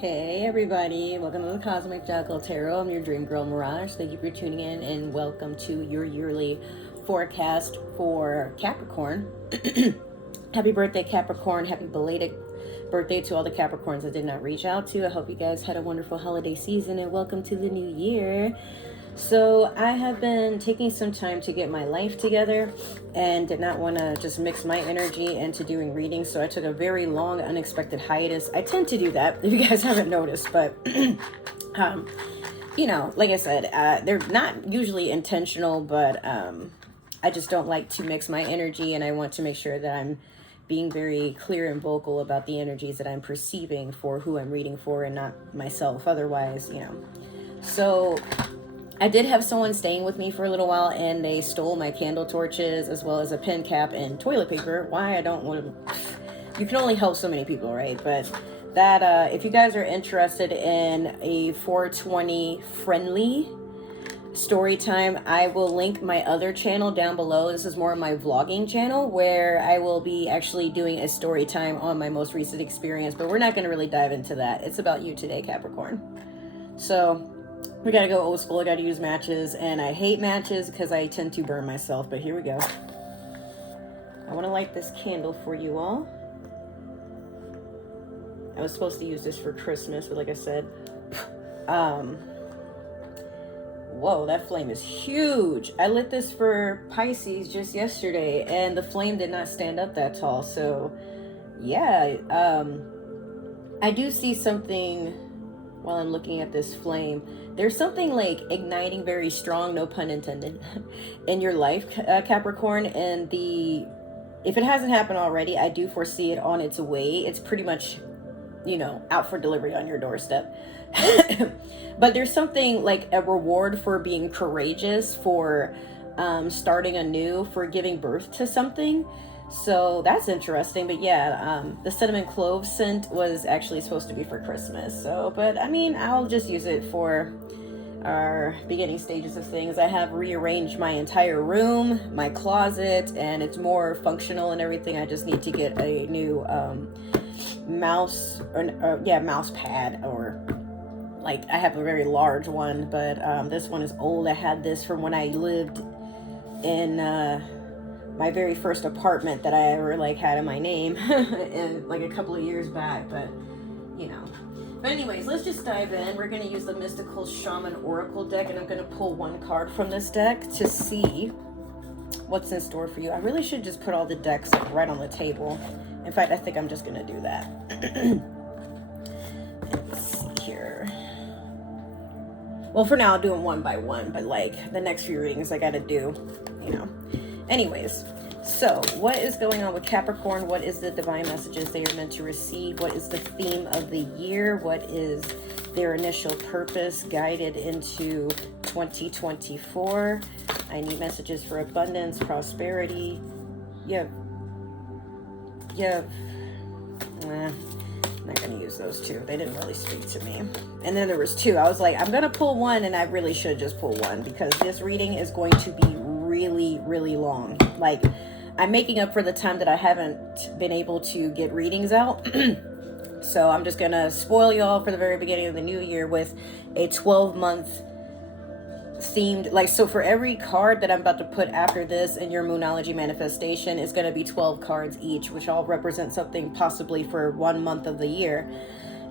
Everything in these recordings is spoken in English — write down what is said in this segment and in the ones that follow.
Hey everybody, welcome to the Cosmic Jackal Tarot. I'm your dream girl Mirage. Thank you for tuning in and welcome to your yearly forecast for Capricorn. Happy birthday Capricorn, happy belated birthday to all the Capricorns I did not reach out to. I hope you guys had a wonderful holiday season and welcome to the new year. So I have been taking some time to get my life together and did not want to just mix my energy into doing readings. So I took a very long, unexpected hiatus. I tend to do that if you guys haven't noticed, but you know, like I said, they're not usually intentional, but I just don't like to mix my energy, and I want to make sure that I'm being very clear and vocal about the energies that I'm perceiving for who I'm reading for and not myself. Otherwise, you know. So I did have someone staying with me for a little while, and they stole my candle torches as well as a pen cap and toilet paper. Why? I don't want to. You can only help so many people, right? But that, if you guys are interested in a 420 friendly story time, I will link my other channel down below. This is more of my vlogging channel where I will be actually doing a story time on my most recent experience, but we're not going to really dive into that. It's about you today, Capricorn. So we gotta go old school. I gotta use matches, and I hate matches because I tend to burn myself, but here we go. I want to light this candle for you all. I was supposed to use this for Christmas, but like I said, whoa, that flame is huge. I lit this for Pisces just yesterday, and the flame did not stand up that tall. So yeah, I do see something while I'm looking at this flame. There's something like igniting very strong, no pun intended, in your life, Capricorn. And if it hasn't happened already, I do foresee it on its way. It's pretty much, you know, out for delivery on your doorstep. But there's something like a reward for being courageous, for starting anew, for giving birth to something. So that's interesting. But yeah, the cinnamon clove scent was actually supposed to be for Christmas. So, but I mean, I'll just use it for our beginning stages of things. I have rearranged my entire room, my closet, and it's more functional and everything. I just need to get a new mouse pad, or like I have a very large one, but this one is old. I had this from when I lived in my very first apartment that I ever like had in my name and like a couple of years back, but you know. But anyways, let's just dive in. We're going to use the Mystical Shaman Oracle deck, and I'm going to pull one card from this deck to see what's in store for you. I really should just put all the decks like right on the table. In fact, I think I'm just going to do that. Let's see here. Well, for now, I'll do them one by one, but like the next few readings I got to do, you know. Anyways, so what is going on with Capricorn? What is the divine messages they are meant to receive? What is the theme of the year? What is their initial purpose guided into 2024? I need messages for abundance, prosperity. I'm not going to use those two. They didn't really speak to me. And then there was two. I was like, I'm going to pull one, and I really should just pull one because this reading is going to be really, really long. Like, I'm making up for the time that I haven't been able to get readings out. So I'm just going to spoil y'all for the very beginning of the new year with a 12-month themed, like, so for every card that I'm about to put after this in your Moonology manifestation is going to be 12 cards each, which all represent something possibly for 1 month of the year.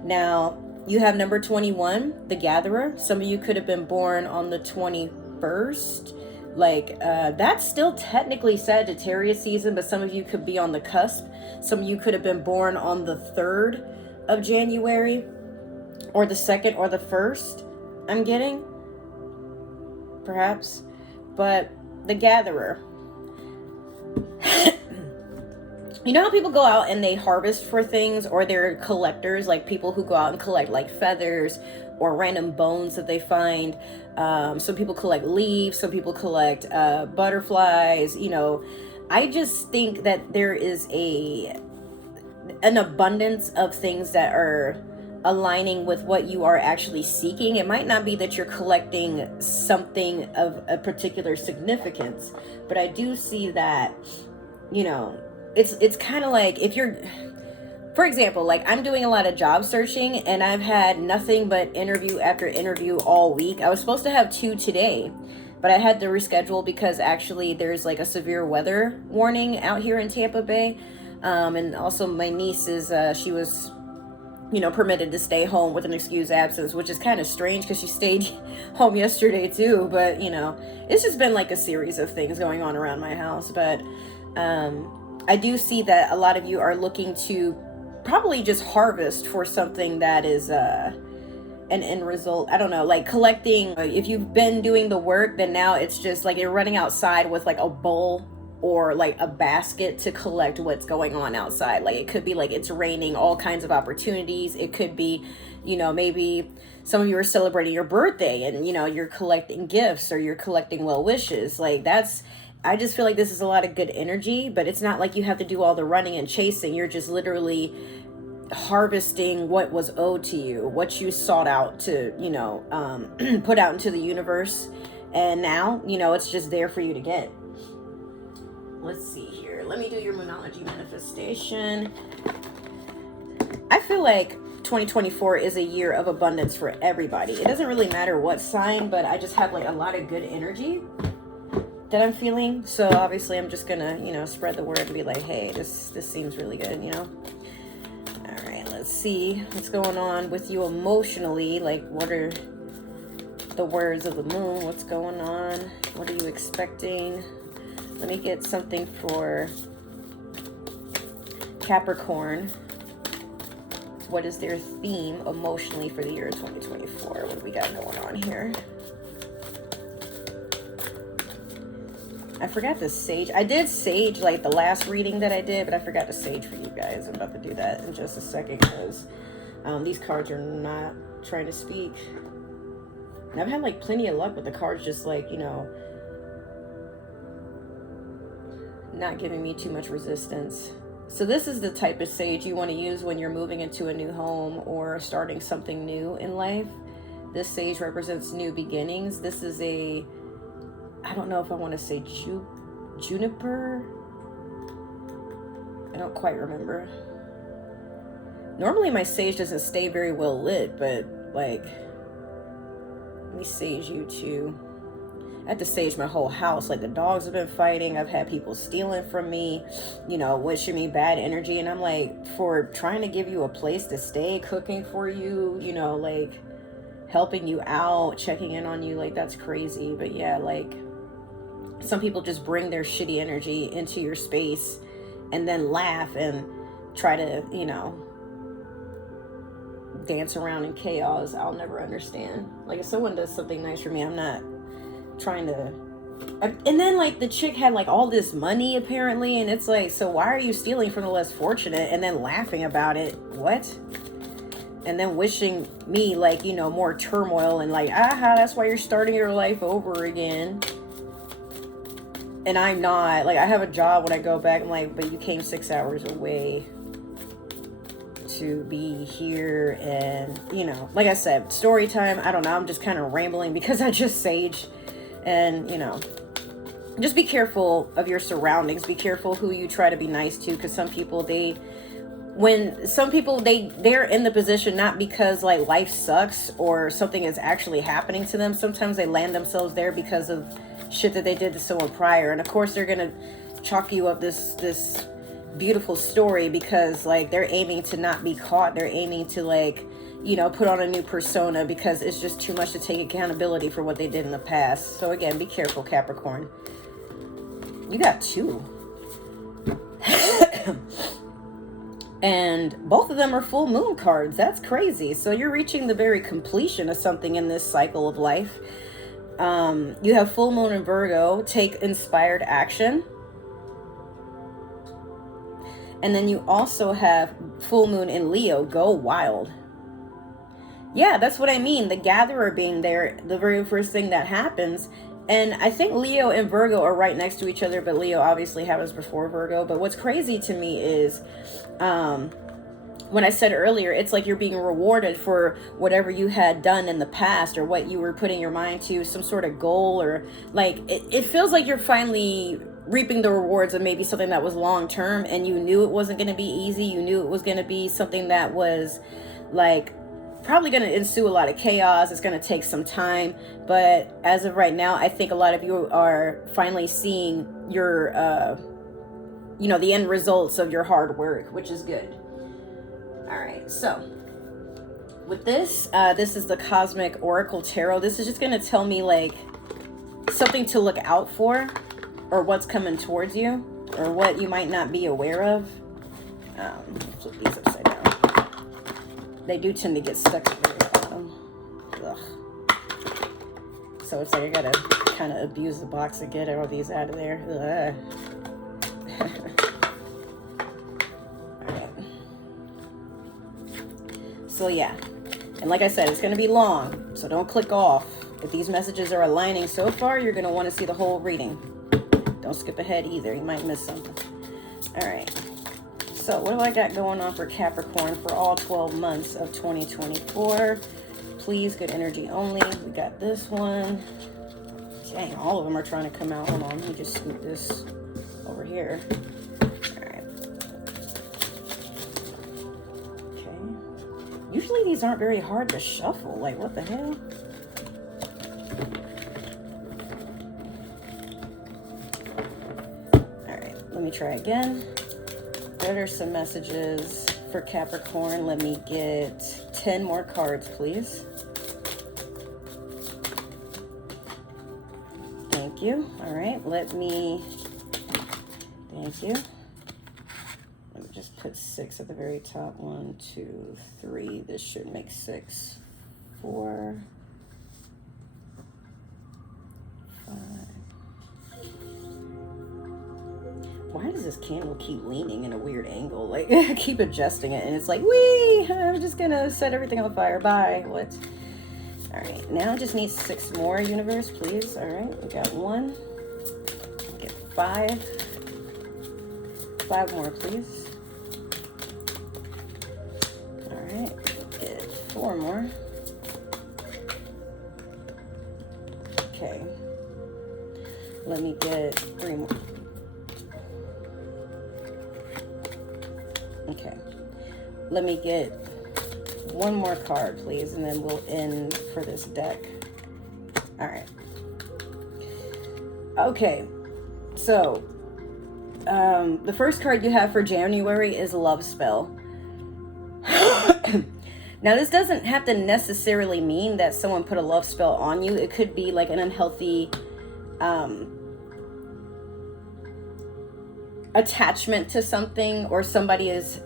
Now, you have number 21, the Gatherer. Some of you could have been born on the 21st. Like, that's still technically Sagittarius season, but some of you could be on the cusp. Some of you could have been born on the 3rd of January, or the 2nd or the 1st, I'm getting. Perhaps. But the Gatherer. You know how people go out and they harvest for things, or they're collectors, like people who go out and collect like feathers or random bones that they find. Some people collect leaves, some people collect butterflies, you know. I just think that there is an abundance of things that are aligning with what you are actually seeking. It might not be that you're collecting something of a particular significance, but I do see that, you know, it's kind of like, if you're, for example, like I'm doing a lot of job searching and I've had nothing but interview after interview all week. I was supposed to have 2 today, but I had to reschedule because actually there's like a severe weather warning out here in Tampa Bay. And also my niece is, she was, permitted to stay home with an excused absence, which is kind of strange because she stayed home yesterday too. But, it's just been like a series of things going on around my house. But I do see that a lot of you are looking to probably just harvest for something that is an end result. I don't know, like collecting. If you've been doing the work, then now it's just like you're running outside with like a bowl or like a basket to collect what's going on outside. Like it could be like it's raining, all kinds of opportunities. It could be, maybe some of you are celebrating your birthday and, you're collecting gifts or you're collecting well wishes. Like I just feel like this is a lot of good energy, but it's not like you have to do all the running and chasing. You're just literally harvesting what was owed to you, what you sought out to, put out into the universe. And now, it's just there for you to get. Let's see here. Let me do your Moonology manifestation. I feel like 2024 is a year of abundance for everybody. It doesn't really matter what sign, but I just have like a lot of good energy that I'm feeling. So obviously I'm just gonna, spread the word and be like, hey, this seems really good, All right, let's see what's going on with you emotionally. Like, what are the words of the moon? What's going on? What are you expecting? Let me get something for Capricorn. What is their theme emotionally for the year 2024? What do we got going on here? I forgot to sage. I did sage like the last reading that I did, but I forgot to sage for you guys. I'm about to do that in just a second because these cards are not trying to speak. And I've had like plenty of luck with the cards just like, not giving me too much resistance. So this is the type of sage you want to use when you're moving into a new home or starting something new in life. This sage represents new beginnings. This is I don't know if I want to say juniper. I don't quite remember. Normally my sage doesn't stay very well lit, but like, let me sage you too. I had to sage my whole house. Like the dogs have been fighting. I've had people stealing from me, wishing me bad energy. And I'm like, for trying to give you a place to stay, cooking for you, like helping you out, checking in on you. Like that's crazy. But yeah, like some people just bring their shitty energy into your space and then laugh and try to, dance around in chaos. I'll never understand. Like if someone does something nice for me, I'm not trying to. And then like the chick had like all this money apparently, and it's like, so why are you stealing from the less fortunate and then laughing about it? What? And then wishing me like, more turmoil and like, that's why you're starting your life over again. And I'm not. Like I have a job when I go back. I'm like, but you came 6 hours away to be here. And like I said, story time. I don't know, I'm just kind of rambling because I just saged. And just be careful of your surroundings. Be careful who you try to be nice to, because some people they're in the position not because like life sucks or something is actually happening to them. Sometimes they land themselves there because of shit that they did to someone prior, and of course they're gonna chalk you up this beautiful story because like they're aiming to not be caught. They're aiming to like put on a new persona because it's just too much to take accountability for what they did in the past. So again, be careful, Capricorn. You got 2. And both of them are full moon cards. That's crazy. So you're reaching the very completion of something in this cycle of life. You have full moon in Virgo. Take inspired action. And then you also have full moon in Leo. Go wild. Yeah, that's what I mean. The gatherer being there, the very first thing that happens. And I think Leo and Virgo are right next to each other, but Leo obviously happens before Virgo. But what's crazy to me is when I said earlier, it's like you're being rewarded for whatever you had done in the past or what you were putting your mind to, some sort of goal, or like it feels like you're finally reaping the rewards of maybe something that was long term, and you knew it wasn't going to be easy. You knew it was going to be something that was like probably going to ensue a lot of chaos. It's going to take some time, but as of right now, I think a lot of you are finally seeing your the end results of your hard work, which is good. All right, so with this is the Cosmic Oracle Tarot. This is just going to tell me like something to look out for, or what's coming towards you, or what you might not be aware of. Flip these upside down. They do tend to get stuck at the very bottom. Ugh. So it's like I gotta kind of abuse the box to get all these out of there. Alright. So yeah. And like I said, it's gonna be long, so don't click off. If these messages are aligning so far, you're gonna want to see the whole reading. Don't skip ahead either. You might miss something. All right. So what do I got going on for Capricorn for all 12 months of 2024? Please, good energy only. We got this one. Dang, all of them are trying to come out. Hold on. Let me just scoot this over here. All right. Okay. Usually these aren't very hard to shuffle. Like, what the hell? Let me try again. What are some messages for Capricorn? Let me get 10 more cards, please. Thank you. All right, thank you. Let me just put 6 at the very top. 1, 2, 3. This should make 6. 4, 5. Why does this candle keep leaning in a weird angle? Like, I keep adjusting it, and it's like, wee, I'm just gonna set everything on fire. Bye. What? All right, now I just need 6 more, universe, please. All right, we got 1. Get 5. 5 more, please. All right, get 4 more. Okay. Let me get 3 more. Okay, let me get 1 more card, please, and then we'll end for this deck. All right. Okay, so the first card you have for January is Love Spell. Now, this doesn't have to necessarily mean that someone put a love spell on you. It could be like an unhealthy attachment to something, or somebody has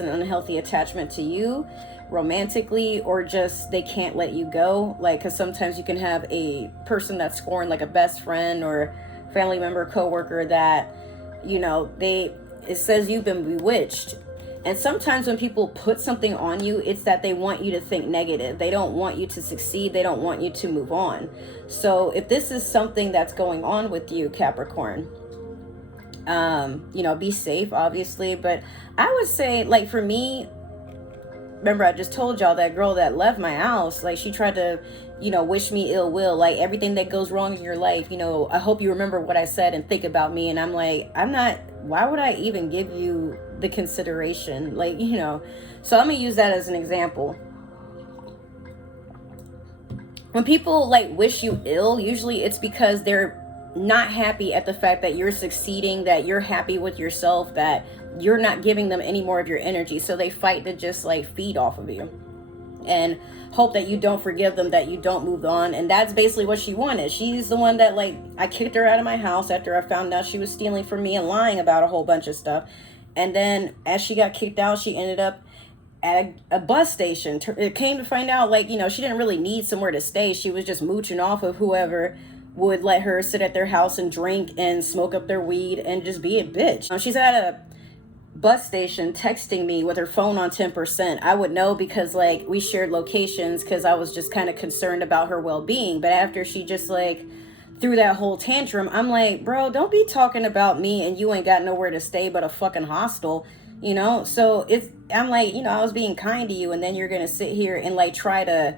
an unhealthy attachment to you romantically, or just they can't let you go. Like, because sometimes you can have a person that's scorned, like a best friend or family member, coworker, that it says you've been bewitched. And sometimes when people put something on you, it's that they want you to think negative. They don't want you to succeed. They don't want you to move on. So if this is something that's going on with you, Capricorn, be safe, obviously. But I would say, like, for me, remember I just told y'all that girl that left my house, like, she tried to, wish me ill will, like, everything that goes wrong in your life, I hope you remember what I said and think about me. And I'm like, why would I even give you the consideration? Like, so I'm gonna use that as an example. When people like wish you ill, usually it's because they're not happy at the fact that you're succeeding, that you're happy with yourself, that you're not giving them any more of your energy. So they fight to just like feed off of you and hope that you don't forgive them, that you don't move on. And that's basically what she wanted. She's the one that, like, I kicked her out of my house after I found out she was stealing from me and lying about a whole bunch of stuff. And then as she got kicked out, she ended up at a bus station. It came to find out, like, she didn't really need somewhere to stay. She was just mooching off of whoever would let her sit at their house and drink and smoke up their weed and just be a bitch. She's at a bus station texting me with her phone on 10%. I would know because, like, we shared locations, because I was just kind of concerned about her well-being. But after she just, like, threw that whole tantrum, I'm like, bro, don't be talking about me and you ain't got nowhere to stay but a fucking hostel, So I'm like, I was being kind to you, and then you're gonna sit here and, like, try to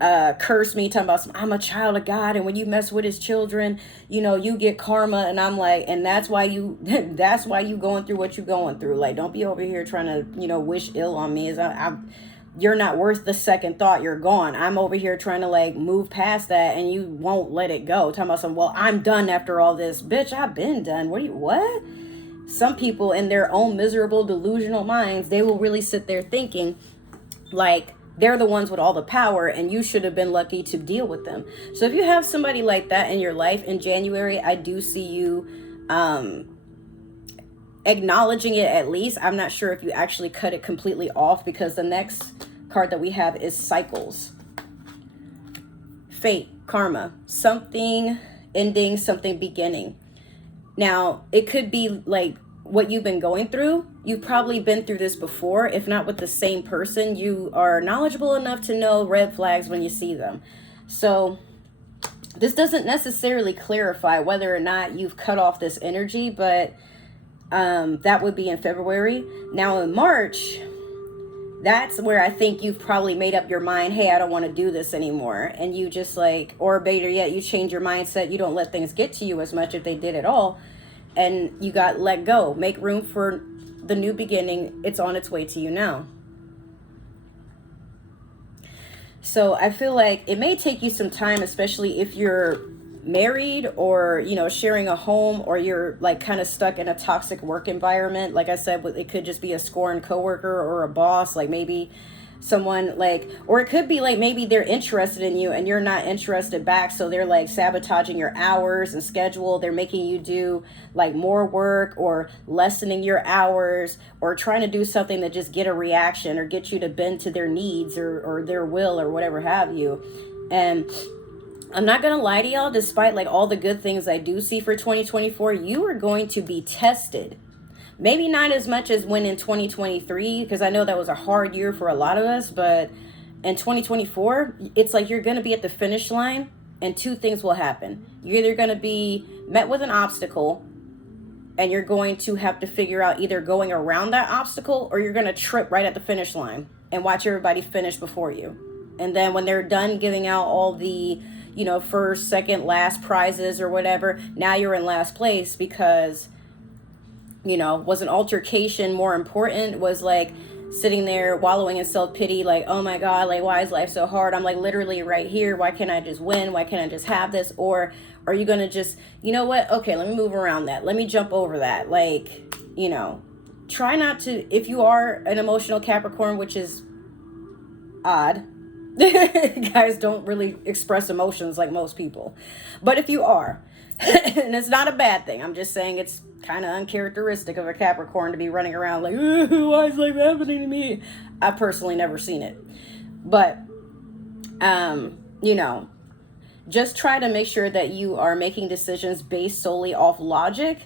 curse me, talking about I'm a child of God, and when you mess with his children, you know, you get karma. And I'm like, and that's why you that's why you going through what you going through. Like, don't be over here trying to, you know, wish ill on me. You're not worth the second thought. You're gone. I'm over here trying to like move past that, and you won't let it go. Talking about some, well, I'm done after all this. Bitch, I've been done. What? Some people in their own miserable, delusional minds, they will really sit there thinking like they're the ones with all the power, and you should have been lucky to deal with them. So if you have somebody like that in your life in January, I do see you acknowledging it at least. I'm not sure if you actually cut it completely off, because the next card that we have is cycles. Fate, karma, something ending, something beginning. Now, it could be like what you've been going through. You've probably been through this before, if not with the same person. You are knowledgeable enough to know red flags when you see them. So this doesn't necessarily clarify whether or not you've cut off this energy, but that would be in February. Now in March, that's where I think you've probably made up your mind, hey, I don't want to do this anymore. And you just like, or better yet, you change your mindset. You don't let things get to you as much if they did at all. And you got let go. Make room for the new beginning. It's on its way to you now. So I feel like it may take you some time, especially if you're married or, you know, sharing a home, or you're like kind of stuck in a toxic work environment. Like I said, it could just be a scorned coworker or a boss, like maybe someone like, or it could be like maybe they're interested in you and you're not interested back, so they're like sabotaging your hours and schedule. They're making you do like more work or lessening your hours, or trying to do something to just get a reaction or get you to bend to their needs or their will or whatever have you. And I'm not gonna lie to y'all, despite like all the good things I do see for 2024, you are going to be tested. Maybe not as much as when in 2023, because I know that was a hard year for a lot of us, but in 2024, it's like you're going to be at the finish line, and two things will happen. You're either going to be met with an obstacle, and you're going to have to figure out either going around that obstacle, or you're going to trip right at the finish line and watch everybody finish before you. And then when they're done giving out all the, you know, first, second, last prizes or whatever, now you're in last place because, you know, was an altercation more important? Was like sitting there wallowing in self-pity, like, oh my God, like, why is life so hard? I'm like literally right here. Why can't I just win? Why can't I just have this? Or are you going to just, you know what? Okay, let me move around that. Let me jump over that. Like, you know, try not to, if you are an emotional Capricorn, which is odd. Guys don't really express emotions like most people. But if you are, and it's not a bad thing, I'm just saying it's kind of uncharacteristic of a Capricorn to be running around like, why is life happening to me? I've personally never seen it. But, you know, just try to make sure that you are making decisions based solely off logic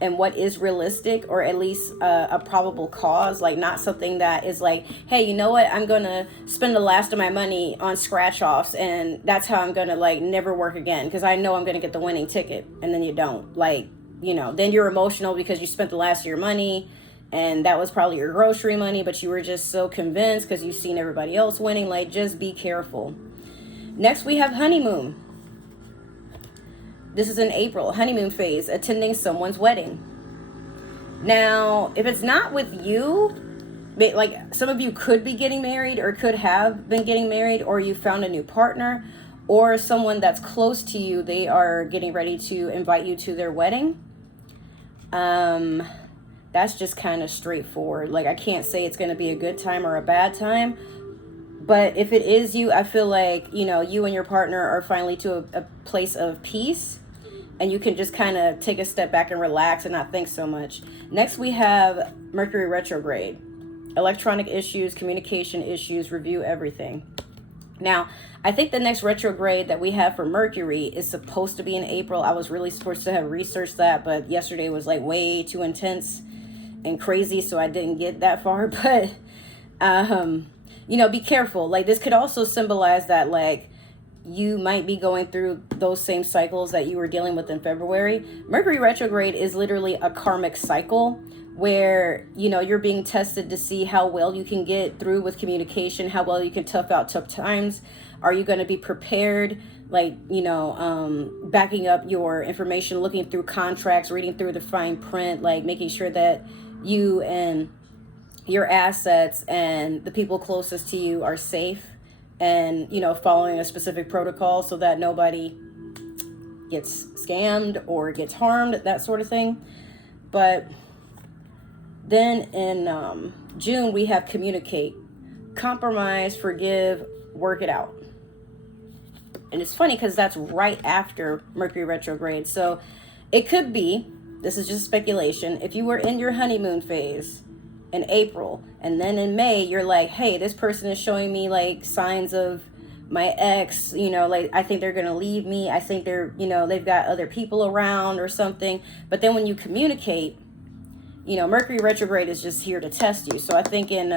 and what is realistic, or at least a probable cause, like not something that is like, hey, you know what, I'm gonna spend the last of my money on scratch offs and that's how I'm gonna like never work again because I know I'm gonna get the winning ticket, and then you don't. Like, you know, then you're emotional because you spent the last of your money and that was probably your grocery money, but you were just so convinced because you've seen everybody else winning. Like, just be careful. Next we have honeymoon. This is in April, honeymoon phase, attending someone's wedding. Now, if it's not with you, like some of you could be getting married or could have been getting married, or you found a new partner, or someone that's close to you, they are getting ready to invite you to their wedding. That's just kind of straightforward. Like, I can't say it's going to be a good time or a bad time. But if it is you, I feel like, you know, you and your partner are finally to a place of peace, and you can just kind of take a step back and relax and not think so much. Next, we have Mercury retrograde. Electronic issues, communication issues, review everything. Now, I think the next retrograde that we have for Mercury is supposed to be in April. I was really supposed to have researched that, but yesterday was like way too intense and crazy, so I didn't get that far. But, you know, be careful. Like, this could also symbolize that, like, you might be going through those same cycles that you were dealing with in February. Mercury retrograde is literally a karmic cycle where, you know, you're being tested to see how well you can get through with communication, how well you can tough out tough times. Are you going to be prepared? Like, you know, backing up your information, looking through contracts, reading through the fine print, like making sure that you and your assets and the people closest to you are safe, and, you know, following a specific protocol so that nobody gets scammed or gets harmed, that sort of thing. But then in June, we have communicate, compromise, forgive, work it out. And it's funny because that's right after Mercury retrograde. So it could be, this is just speculation, if you were in your honeymoon phase in April, and then in May, you're like, hey, this person is showing me like signs of my ex, you know, like I think they're going to leave me. I think they're, you know, they've got other people around or something. But then when you communicate, you know, Mercury retrograde is just here to test you. So I think in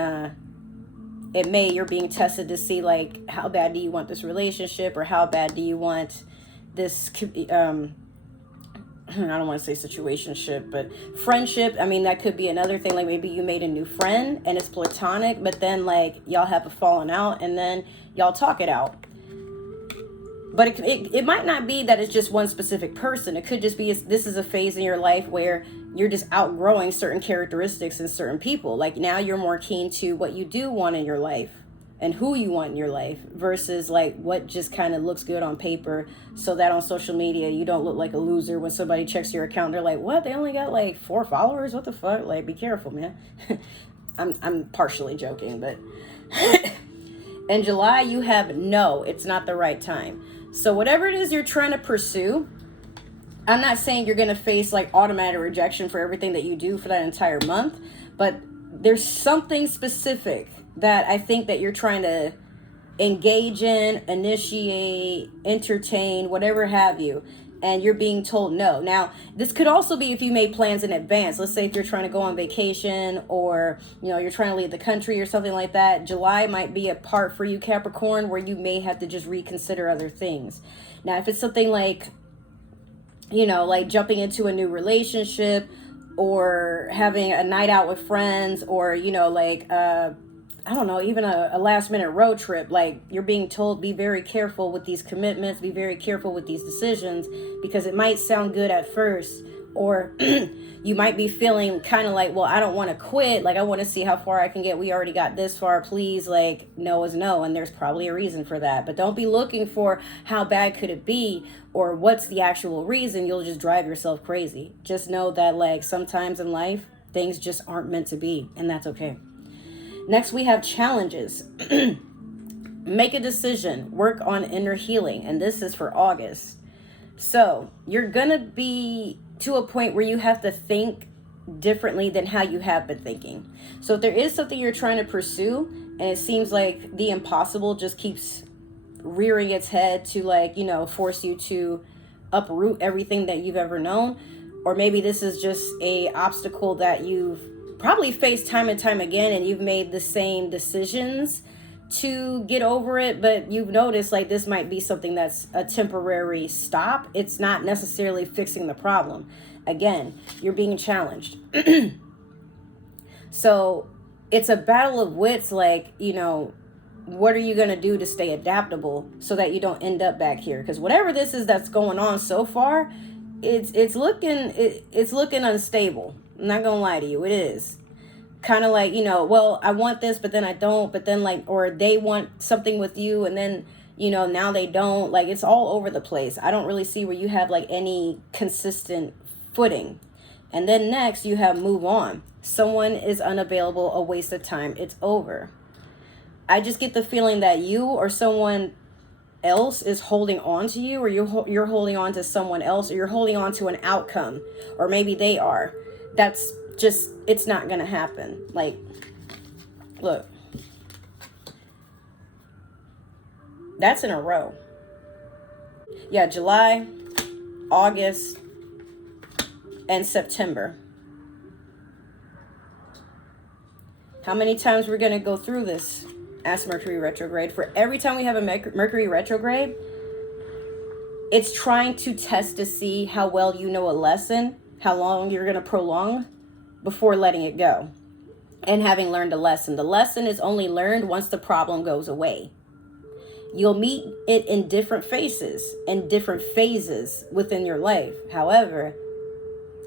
May, you're being tested to see, like, how bad do you want this relationship, or how bad do you want this, I don't want to say situationship, but friendship. I mean, that could be another thing. Like maybe you made a new friend and it's platonic, but then like y'all have a falling out and then y'all talk it out. But it might not be that it's just one specific person. It could just be this is a phase in your life where you're just outgrowing certain characteristics in certain people. Like now you're more keen to what you do want in your life and who you want in your life versus like what just kind of looks good on paper, so that on social media you don't look like a loser when somebody checks your account. They're like, what? They only got like 4 followers? What the fuck? Like, be careful, man. I'm partially joking, but in July you have no, it's not the right time. So whatever it is you're trying to pursue, I'm not saying you're going to face like automatic rejection for everything that you do for that entire month, but there's something specific that I think that you're trying to engage in, initiate, entertain, whatever have you, and you're being told no. Now, this could also be if you made plans in advance. Let's say if you're trying to go on vacation, or, you know, you're trying to leave the country or something like that. July might be a part for you, Capricorn, where you may have to just reconsider other things. Now, if it's something like, you know, like jumping into a new relationship, or having a night out with friends, or, you know, like, I don't know, even a last minute road trip, like you're being told, be very careful with these commitments, be very careful with these decisions, because it might sound good at first, or you might be feeling kind of like, well, I don't want to quit. Like, I want to see how far I can get. We already got this far. Please, like, no is no. And there's probably a reason for that. But don't be looking for how bad could it be or what's the actual reason. You'll just drive yourself crazy. Just know that, like, sometimes in life, things just aren't meant to be. And that's okay. Next, we have challenges. Make a decision. Work on inner healing. And this is for August. So you're going to be to a point where you have to think differently than how you have been thinking. So if there is something you're trying to pursue and it seems like the impossible just keeps rearing its head to, like, you know, force you to uproot everything that you've ever known, or maybe this is just a obstacle that you've probably faced time and time again and you've made the same decisions to get over it, but you've noticed like this might be something that's a temporary stop. It's not necessarily fixing the problem. Again, you're being challenged. So it's a battle of wits, like, you know, what are you going to do to stay adaptable so that you don't end up back here? Because whatever this is that's going on so far, it's looking unstable. I'm not going to lie to you. It is. Kind of like, you know, well, I want this, but then I don't, but then like, or they want something with you and then, you know, now they don't. Like, it's all over the place. I don't really see where you have like any consistent footing. And then next you have move on. Someone is unavailable, a waste of time. It's over. I just get the feeling that you or someone else is holding on to you, or you're holding on to someone else, or you're holding on to an outcome, or maybe they are. That's just, it's not gonna happen. Like, look, that's in a row. Yeah, July, August, and September. How many times we're gonna go through this? Ask Mercury retrograde. For every time we have a Mercury retrograde, it's trying to test to see how well you know a lesson, how long you're gonna prolong before letting it go and having learned a lesson. The lesson is only learned once the problem goes away. You'll meet it in different phases within your life. However,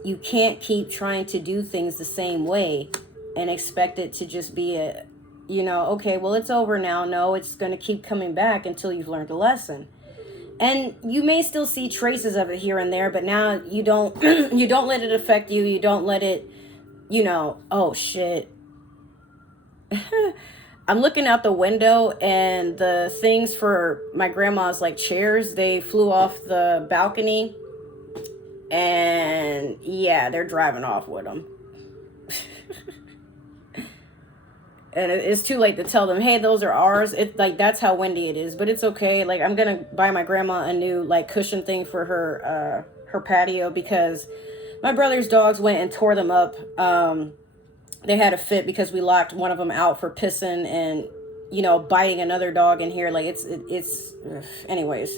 you can't keep trying to do things the same way and expect it to just be a, okay, well, it's over now. No, it's going to keep coming back until you've learned a lesson. And you may still see traces of it here and there, but now you don't you don't let it affect you. You don't let it, oh shit. I'm looking out the window and the things for my grandma's like chairs, they flew off the balcony, and yeah, they're driving off with them. And it's too late to tell them, hey, those are ours. It's like, that's how windy it is, but it's okay. Like, I'm gonna buy my grandma a new like cushion thing for her patio, because my brother's dogs went and tore them up. They had a fit because we locked one of them out for pissing and, biting another dog in here. Like, it's anyways.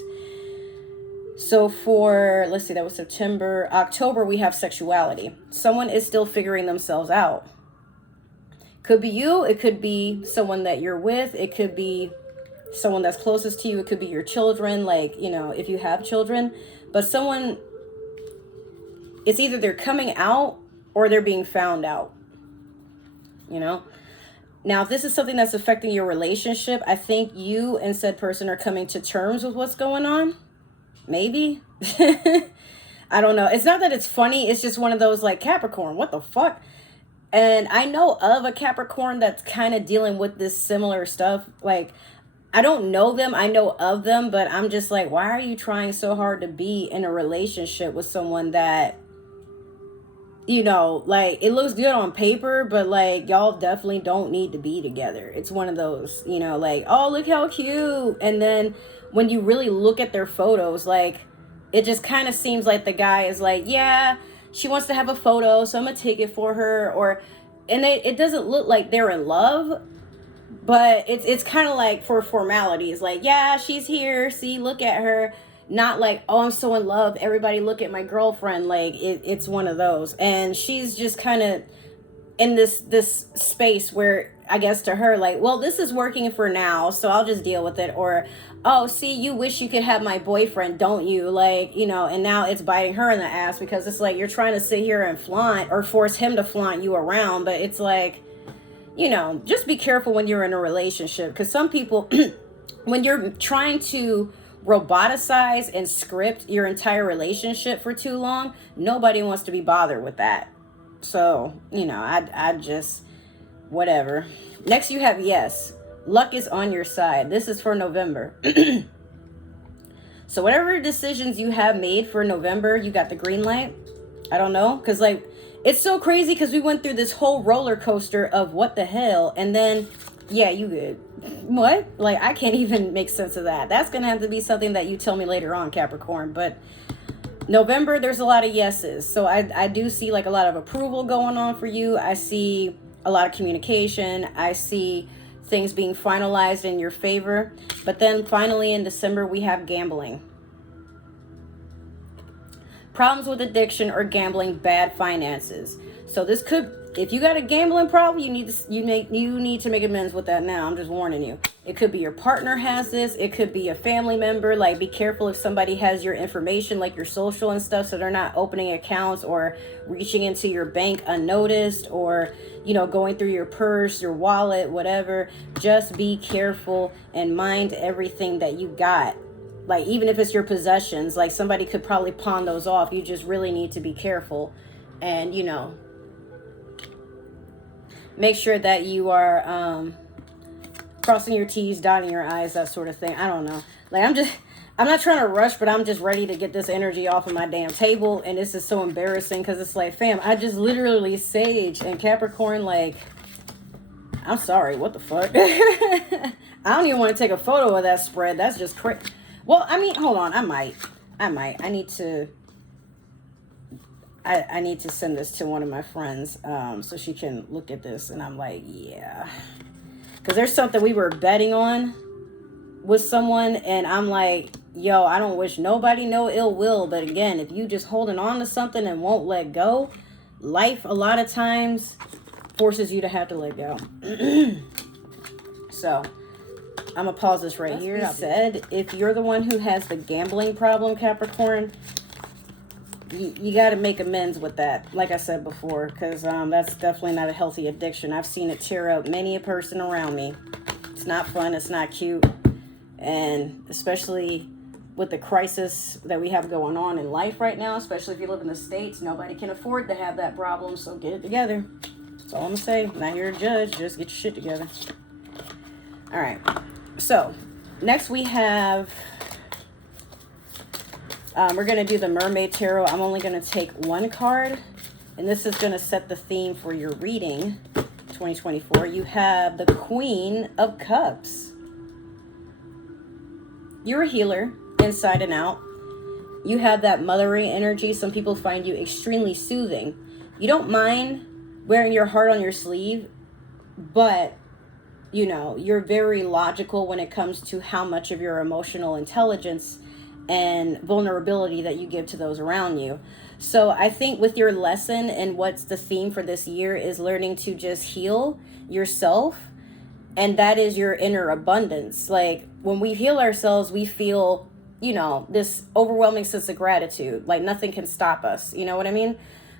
So for, let's see, that was September. October, we have sexuality. Someone is still figuring themselves out. Could be you. It could be someone that you're with. It could be someone that's closest to you. It could be your children, like, if you have children. But someone, it's either they're coming out or they're being found out. Now, if this is something that's affecting your relationship, I think you and said person are coming to terms with what's going on. Maybe. I don't know. It's not that it's funny. It's just one of those like, Capricorn, what the fuck? And I know of a Capricorn that's kind of dealing with this similar stuff. Like, I don't know them. I know of them, but I'm just like, why are you trying so hard to be in a relationship with someone that, like, it looks good on paper, but like, y'all definitely don't need to be together. It's one of those, like, oh, look how cute. And then when you really look at their photos, like, it just kind of seems like the guy is like, yeah, she wants to have a photo, so I'm gonna take it for her. And it doesn't look like they're in love, but it's kind of like for formalities, like, yeah, she's here, see, look at her. Not like, oh, I'm so in love, everybody look at my girlfriend. Like, it's one of those. And she's just kind of in this space where, I guess to her, like, well, this is working for now, so I'll just deal with it. Or, oh, see, you wish you could have my boyfriend, don't you? Like, and now it's biting her in the ass, because it's like, you're trying to sit here and flaunt or force him to flaunt you around. But it's like, just be careful when you're in a relationship, because some people, when you're trying to roboticize and script your entire relationship for too long, nobody wants to be bothered with that. So, I just, whatever. Next, you have yes. Luck is on your side. This is for November. So whatever decisions you have made for November, you got the green light. I don't know. Because, like, it's so crazy because we went through this whole roller coaster of what the hell. And then, yeah, you good. What? Like, I can't even make sense of that. That's going to have to be something that you tell me later on, Capricorn. But November, there's a lot of yeses. So I do see like a lot of approval going on for you. I see a lot of communication. I see things being finalized in your favor. But then finally in December, we have gambling. Problems with addiction or gambling, bad finances. So this could, if you got a gambling problem, you need to make amends with that now. I'm just warning you. It could be your partner has this. It could be a family member. Like, be careful if somebody has your information, like your social and stuff, so they're not opening accounts or reaching into your bank unnoticed, or, going through your purse, your wallet, whatever. Just be careful and mind everything that you got. Like, even if it's your possessions, like somebody could probably pawn those off. You just really need to be careful and, make sure that you are crossing your T's, dotting your I's, that sort of thing. I don't know. Like, I'm not trying to rush, but I'm just ready to get this energy off of my damn table. And this is so embarrassing because it's like, fam, I just literally Sage and Capricorn, like, I'm sorry, what the fuck? I don't even want to take a photo of that spread. That's just crazy. Well, I mean, hold on. I might. I need to send this to one of my friends so she can look at this. And I'm like, yeah. Because there's something we were betting on with someone. And I'm like, yo, I don't wish nobody no ill will. But again, if you just holding on to something and won't let go, life a lot of times forces you to have to let go. So I'm gonna pause this right here. That said, if you're the one who has the gambling problem, Capricorn, you got to make amends with that, like I said before, because that's definitely not a healthy addiction. I've seen it tear up many a person around me. It's not fun. It's not cute. And especially with the crisis that we have going on in life right now, especially if you live in the States, nobody can afford to have that problem. So get it together. That's all I'm going to say. I'm not here to judge. Just get your shit together. All right. So next we have... we're going to do the Mermaid Tarot. I'm only going to take one card, and this is going to set the theme for your reading 2024. You have the Queen of Cups. You're a healer inside and out. You have that mothering energy. Some people find you extremely soothing. You don't mind wearing your heart on your sleeve, but you know, you're very logical when it comes to how much of your emotional intelligence and vulnerability that you give to those around you. So I think with your lesson and what's the theme for this year is learning to just heal yourself. And that is your inner abundance. Like when we heal ourselves, we feel, you know, this overwhelming sense of gratitude. Like nothing can stop us. You know what I mean?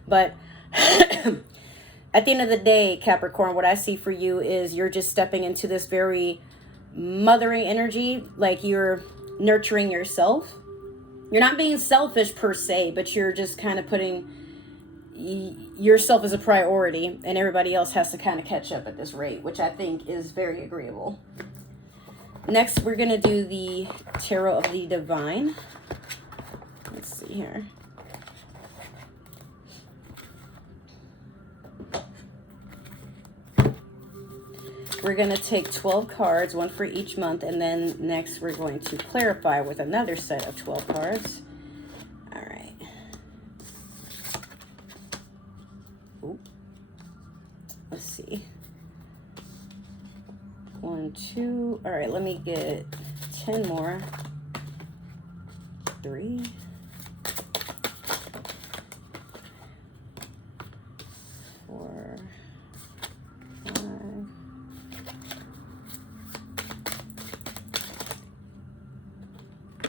But at the end of the day, Capricorn, what I see for you is you're just stepping into this very mothering energy. Like you're nurturing yourself. You're not being selfish per se, but you're just kind of putting yourself as a priority, and everybody else has to kind of catch up at this rate, which I think is very agreeable. Next, we're going to do the Tarot of the Divine. Let's see here. We're going to take 12 cards, one for each month, and then next we're going to clarify with another set of 12 cards. All right. Ooh. Let's see. 1, 2. All right, let me get 10 more. 3. 4. 5.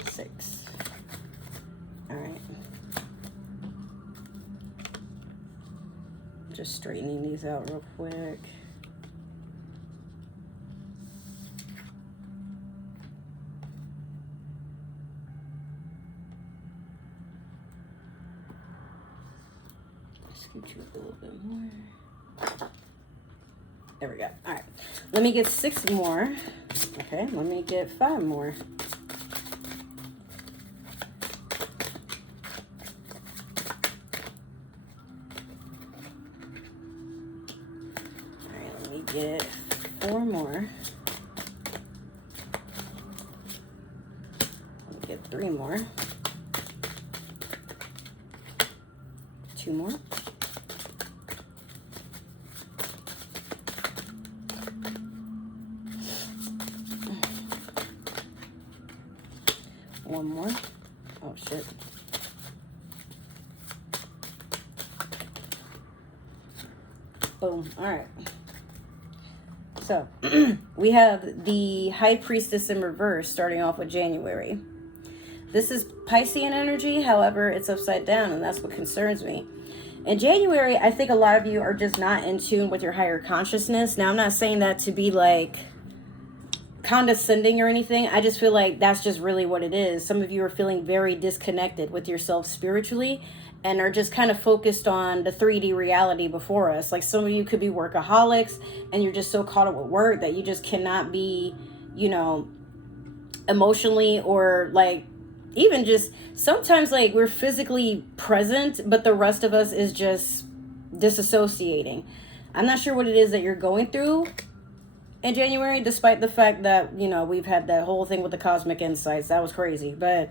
6. All right. Just straightening these out real quick. Scoot you up a little bit more. There we go. All right. Let me get 6 more. Okay. Let me get 5 more. Get 4 more. Get 3 more. 2 more. 1 more. Oh shit. Boom. All right. So we have the High Priestess in reverse starting off with January. This is Piscean energy, however, it's upside down, and that's what concerns me. In January, I think a lot of you are just not in tune with your higher consciousness. Now, I'm not saying that to be like condescending or anything. I just feel like that's just really what it is. Some of you are feeling very disconnected with yourself spiritually and are just kind of focused on the 3D reality before us. Like some of you could be workaholics and you're just so caught up with work that you just cannot be, you know, emotionally or like even just sometimes like we're physically present, but the rest of us is just disassociating. I'm not sure what it is that you're going through in January, despite the fact that, you know, we've had that whole thing with the cosmic insights. That was crazy. But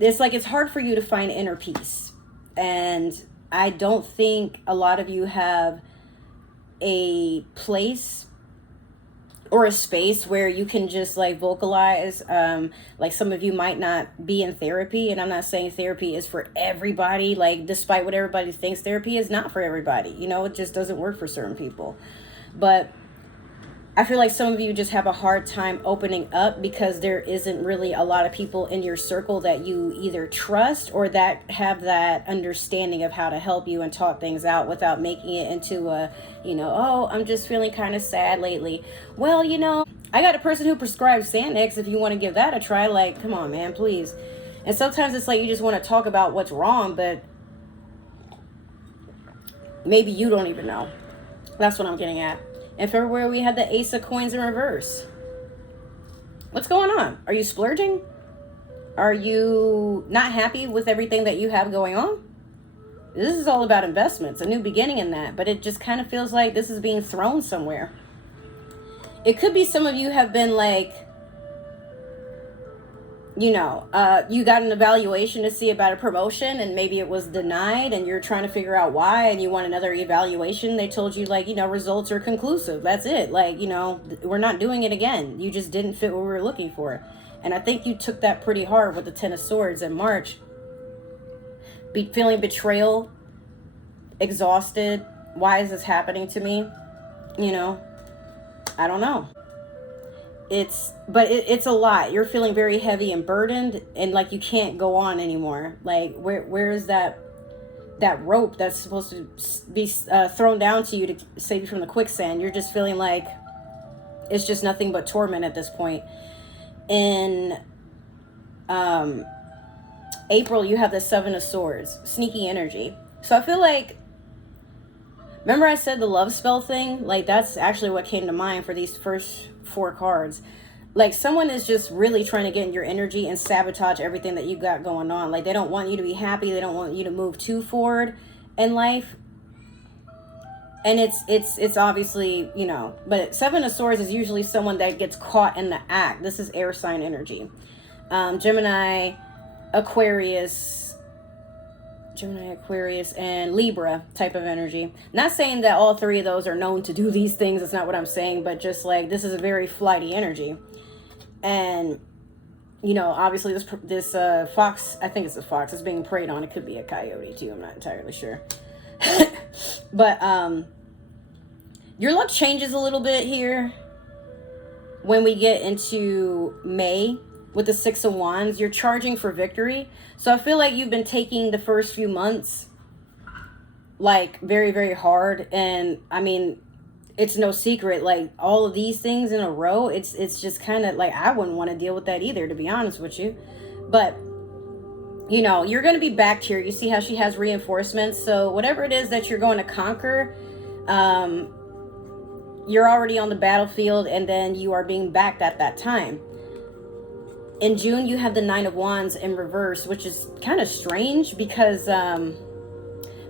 it's like it's hard for you to find inner peace. And I don't think a lot of you have a place or a space where you can just like vocalize. Like some of you might not be in therapy, and I'm not saying therapy is for everybody, like despite what everybody thinks, therapy is not for everybody, you know, it just doesn't work for certain people. But I feel like some of you just have a hard time opening up because there isn't really a lot of people in your circle that you either trust or that have that understanding of how to help you and talk things out without making it into a, you know, oh, I'm just feeling kind of sad lately. Well, you know, I got a person who prescribes Xanax if you want to give that a try. Like, come on, man, please. And sometimes it's like you just want to talk about what's wrong, but maybe you don't even know. That's what I'm getting at. In February, we had the Ace of Coins in reverse. What's going on? Are you splurging? Are you not happy with everything that you have going on? This is all about investments, a new beginning in that. But it just kind of feels like this is being thrown somewhere. It could be some of you have been like, you know, you got an evaluation to see about a promotion and maybe it was denied and you're trying to figure out why and you want another evaluation. They told you like, you know, results are conclusive. That's it. Like, you know, we're not doing it again. You just didn't fit what we were looking for. And I think you took that pretty hard with the Ten of Swords in March. Feeling betrayal, exhausted. Why is this happening to me? You know, I don't know. It's a lot. You're feeling very heavy and burdened and like you can't go on anymore. Like where is that rope that's supposed to be thrown down to you to save you from the quicksand? You're just feeling like it's just nothing but torment at this point. In April, you have the Seven of Swords, sneaky energy. So I feel like, remember I said the love spell thing? Like that's actually what came to mind for these first 4 cards. Like someone is just really trying to get in your energy and sabotage everything that you got going on. Like they don't want you to be happy. They don't want you to move too forward in life. And it's obviously, you know, but Seven of Swords is usually someone that gets caught in the act. This is air sign energy. Gemini, Aquarius, and Libra type of energy. Not saying that all 3 of those are known to do these things. That's not what I'm saying. But just like this is a very flighty energy. And, you know, obviously this fox, I think it's a fox, is being preyed on. It could be a coyote too. I'm not entirely sure. But your luck changes a little bit here when we get into May. With the Six of Wands, you're charging for victory. So I feel like you've been taking the first few months like very, very hard. And I mean, it's no secret, like all of these things in a row, it's just kind of like, I wouldn't want to deal with that either, to be honest with you. But, you know, you're going to be backed here. You see how she has reinforcements. So whatever it is that you're going to conquer, you're already on the battlefield and then you are being backed at that time. In June, you have the Nine of Wands in reverse, which is kind of strange because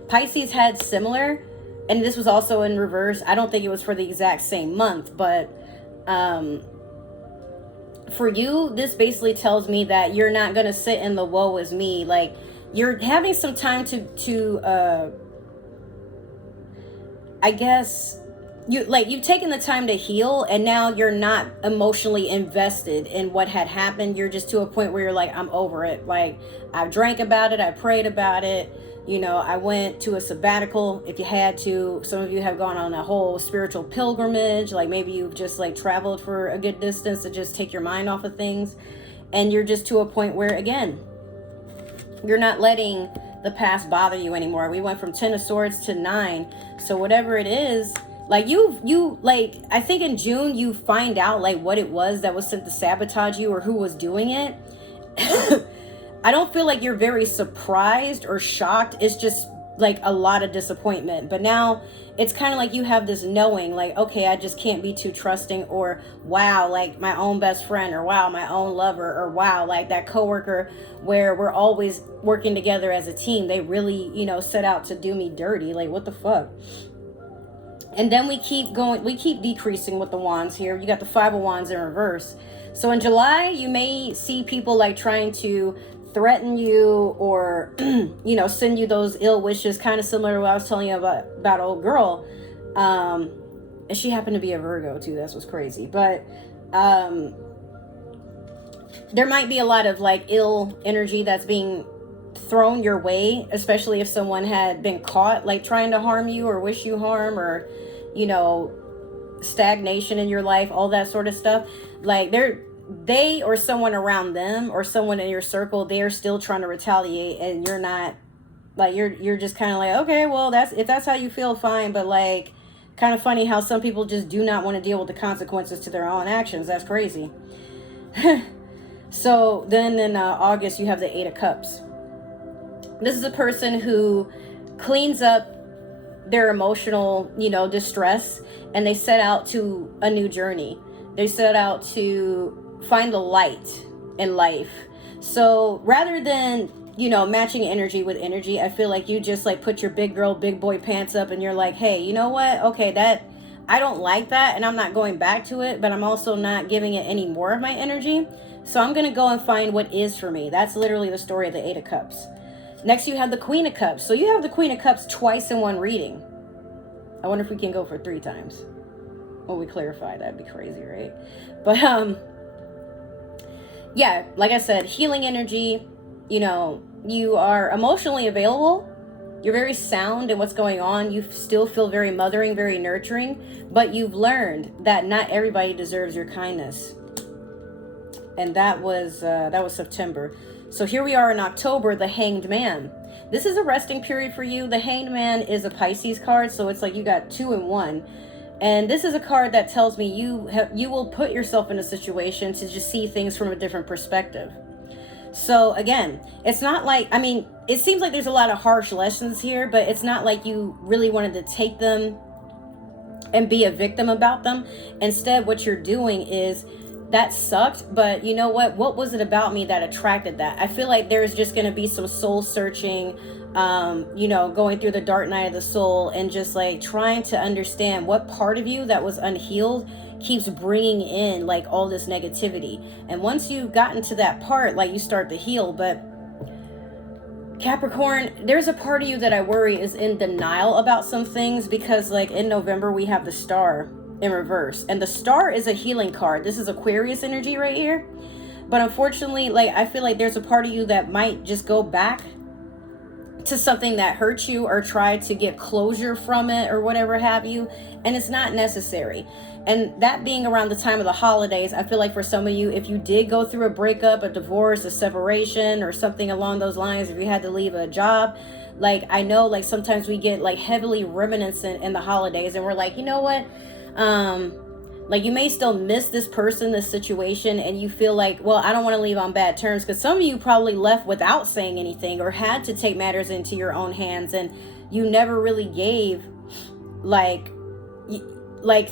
Pisces had similar, and this was also in reverse. I don't think it was for the exact same month, but for you, this basically tells me that you're not going to sit in the woe is me. Like, you're having some time to I guess... you've taken the time to heal and now you're not emotionally invested in what had happened. You're just to a point where you're like, I'm over it. Like, I drank about it. I prayed about it. You know, I went to a sabbatical if you had to. Some of you have gone on a whole spiritual pilgrimage. Like maybe you've just like traveled for a good distance to just take your mind off of things. And you're just to a point where, again, you're not letting the past bother you anymore. We went from 10 of Swords to 9. So whatever it is, like you like, I think in June you find out like what it was that was sent to sabotage you or who was doing it. I don't feel like you're very surprised or shocked. It's just like a lot of disappointment. But now it's kind of like you have this knowing, like, okay, I just can't be too trusting, or wow, like my own best friend, or wow, my own lover, or wow, like that coworker where we're always working together as a team. They really, you know, set out to do me dirty. Like, what the fuck? And then we keep going, we keep decreasing with the wands here. You got the Five of Wands in reverse. So in July, you may see people like trying to threaten you or, you know, send you those ill wishes, kind of similar to what I was telling you about old girl. And she happened to be a Virgo too. That's what's crazy. But there might be a lot of like ill energy that's being thrown your way, especially if someone had been caught like trying to harm you or wish you harm, or, you know, stagnation in your life, all that sort of stuff. Like they or someone around them or someone in your circle, they are still trying to retaliate, and you're not, like, you're just kind of like, okay, well, if that's how you feel, fine. But like, kind of funny how some people just do not want to deal with the consequences to their own actions. That's crazy. So then in August, you have the 8 of Cups. This is a person who cleans up their emotional, you know, distress, and they set out to a new journey. They set out to find the light in life. So rather than, you know, matching energy with energy, I feel like you just like put your big girl, big boy pants up, and you're like, hey, you know what? Okay, that, I don't like that, and I'm not going back to it, but I'm also not giving it any more of my energy. So I'm going to go and find what is for me. That's literally the story of the 8 of Cups. Next, you have the Queen of Cups. So you have the Queen of Cups twice in one reading. I wonder if we can go for 3 times. Well, we clarify. That'd be crazy, right? But, yeah, like I said, healing energy. You know, you are emotionally available. You're very sound in what's going on. You still feel very mothering, very nurturing. But you've learned that not everybody deserves your kindness. And that was September. So here we are in October, the Hanged Man. This is a resting period for you. The Hanged Man is a Pisces card, so it's like you got 2 in 1. And this is a card that tells me you will put yourself in a situation to just see things from a different perspective. So again, it's not like, I mean, it seems like there's a lot of harsh lessons here, but it's not like you really wanted to take them and be a victim about them. Instead, what you're doing is, that sucked, but you know what? What was it about me that attracted that? I feel like there's just going to be some soul searching, you know, going through the dark night of the soul and just like trying to understand what part of you that was unhealed keeps bringing in like all this negativity. And once you've gotten to that part, like you start to heal. But Capricorn, there's a part of you that I worry is in denial about some things, because like in November, we have the Star in reverse, and the Star is a healing card. This is Aquarius energy right here, but unfortunately, like, I feel like there's a part of you that might just go back to something that hurt you or try to get closure from it or whatever have you, and it's not necessary. And that being around the time of the holidays, I feel like for some of you, if you did go through a breakup, a divorce, a separation, or something along those lines, if you had to leave a job, like, I know like sometimes we get like heavily reminiscent in the holidays, and we're like, you know what, like, you may still miss this person, this situation, and you feel like, well, I don't want to leave on bad terms, because some of you probably left without saying anything or had to take matters into your own hands, and you never really gave like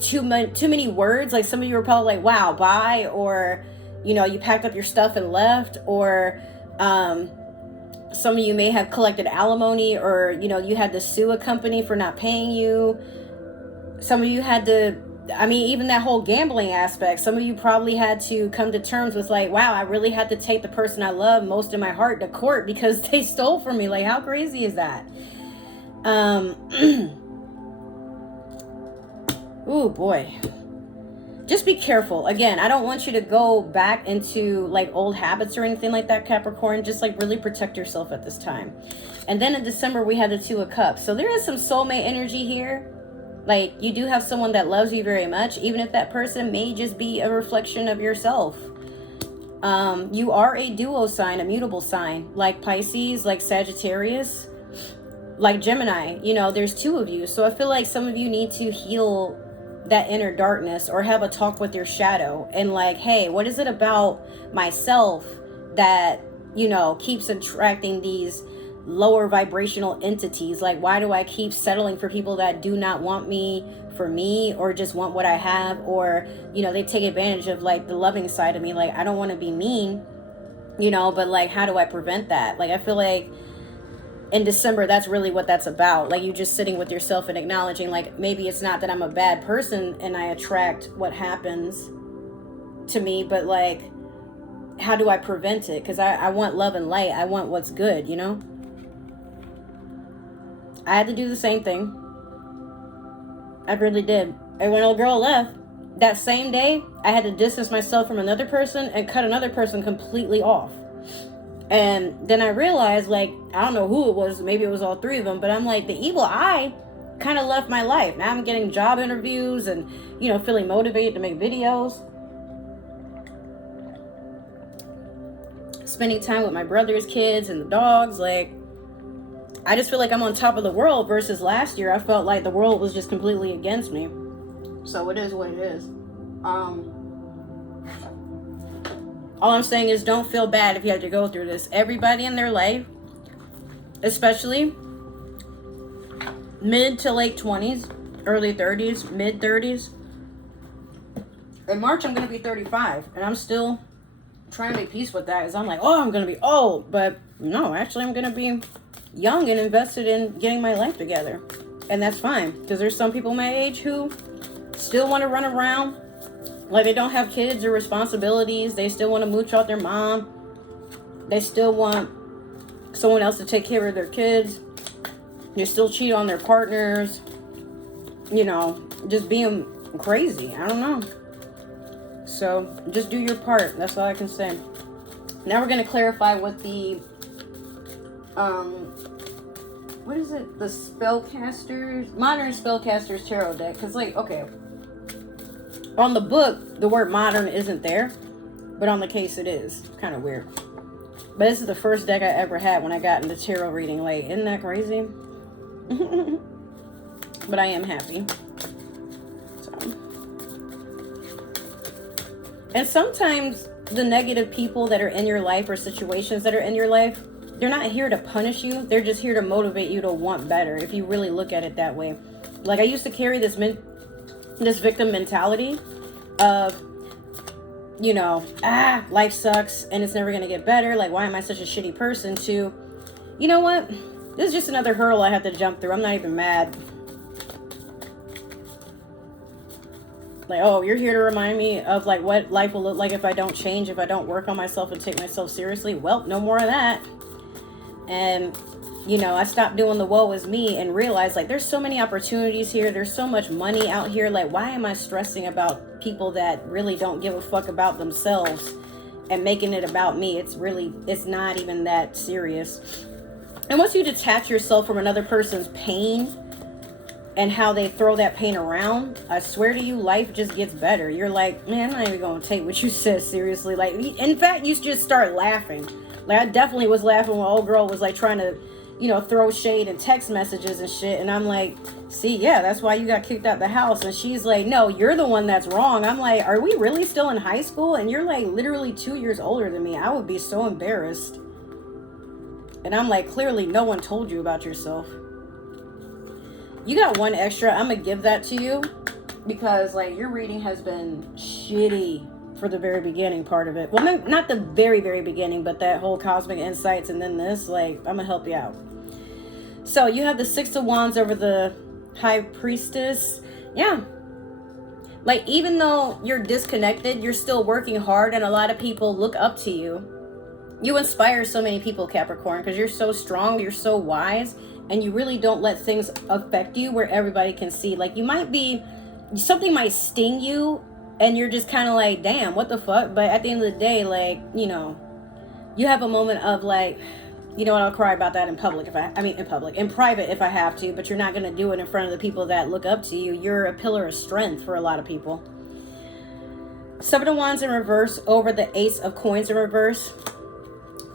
too many words. Like, some of you were probably like, wow, bye, or, you know, you packed up your stuff and left, or some of you may have collected alimony, or, you know, you had to sue a company for not paying you. Some of you had to, I mean, even that whole gambling aspect, some of you probably had to come to terms with like, wow, I really had to take the person I love most in my heart to court because they stole from me. Like, how crazy is that? Ooh, boy. Just be careful. Again, I don't want you to go back into like old habits or anything like that, Capricorn. Just like really protect yourself at this time. And then in December, we had the 2 of Cups. So there is some soulmate energy here. Like, you do have someone that loves you very much, even if that person may just be a reflection of yourself. You are a duo sign, a mutable sign, like Pisces, like Sagittarius, like Gemini. You know, there's 2 of you. So I feel like some of you need to heal that inner darkness, or have a talk with your shadow and like, hey, what is it about myself that, you know, keeps attracting these lower vibrational entities? Like, why do I keep settling for people that do not want me for me, or just want what I have, or, you know, they take advantage of like the loving side of me? Like, I don't want to be mean, you know, but like, how do I prevent that? Like, I feel like in December, that's really what that's about. Like, you just sitting with yourself and acknowledging, like, maybe it's not that I'm a bad person and I attract what happens to me, but like, how do I prevent it? Because I want love and light. I want what's good, you know? I had to do the same thing. I really did. And when a girl left, that same day, I had to distance myself from another person and cut another person completely off. And then I realized, like, I don't know who it was. Maybe it was all three of them. But I'm like, the evil eye kind of left my life. Now I'm getting job interviews and, you know, feeling motivated to make videos. Spending time with my brother's kids and the dogs. Like, I just feel like I'm on top of the world versus last year. I felt like the world was just completely against me. So it is what it is. All I'm saying is don't feel bad if you have to go through this. Everybody in their life, especially mid to late 20s, early 30s, mid 30s. In March, I'm going to be 35, and I'm still trying to make peace with that, because I'm like, oh, I'm going to be old. But no, actually, I'm going to be young and invested in getting my life together. And that's fine, because there's some people my age who still want to run around like they don't have kids or responsibilities. They still want to mooch off their mom. They still want someone else to take care of their kids. They still cheat on their partners. You know, just being crazy. I don't know. So just do your part. That's all I can say. Now we're going to clarify what the what is it? The Spellcasters, Modern Spellcasters Tarot deck. Because, like, okay, on the book, the word modern isn't there, but on the case it is. Kind of weird. But this is the first deck I ever had when I got into tarot reading. Like, isn't that crazy? But I am happy. So. And sometimes the negative people that are in your life or situations that are in your life, they're not here to punish you. They're just here to motivate you to want better, if you really look at it that way. Like, I used to carry this victim mentality of, you know, life sucks and it's never going to get better. Like, why am I such a shitty person? To, you know what? This is just another hurdle I have to jump through. I'm not even mad. Like, oh, you're here to remind me of, like, what life will look like if I don't change, if I don't work on myself and take myself seriously. Well, no more of that. And, you know, I stopped doing the woe is me and realized, like, there's so many opportunities here. There's so much money out here. Like, why am I stressing about people that really don't give a fuck about themselves and making it about me? It's not even that serious. And once you detach yourself from another person's pain and how they throw that pain around, I swear to you, life just gets better. You're like, man, I'm not even going to take what you said seriously. Like, in fact, you just start laughing. Like, I definitely was laughing when old girl was, like, trying to, you know, throw shade and text messages and shit. And I'm like, see, yeah, that's why you got kicked out the house. And she's like, no, you're the one that's wrong. I'm like, are we really still in high school? And you're, like, literally 2 years older than me. I would be so embarrassed. And I'm like, clearly no one told you about yourself. You got one extra. I'm going to give that to you because, like, your reading has been shitty for the very beginning part of it. Well, no, not the very, very beginning, but that whole cosmic insights and then this, like, I'm going to help you out. So you have the Six of Wands over the High Priestess. Yeah. Like, even though you're disconnected, you're still working hard and a lot of people look up to you. You inspire so many people, Capricorn, because you're so strong, you're so wise, and you really don't let things affect you where everybody can see. Like, you might be, something might sting you, and you're just kind of like, damn, what the fuck? But at the end of the day, like, you know, you have a moment of like, you know what, I'll cry about that in public in private if I have to, but you're not going to do it in front of the people that look up to you. You're a pillar of strength for a lot of people. Seven of Wands in reverse over the Ace of Coins in reverse.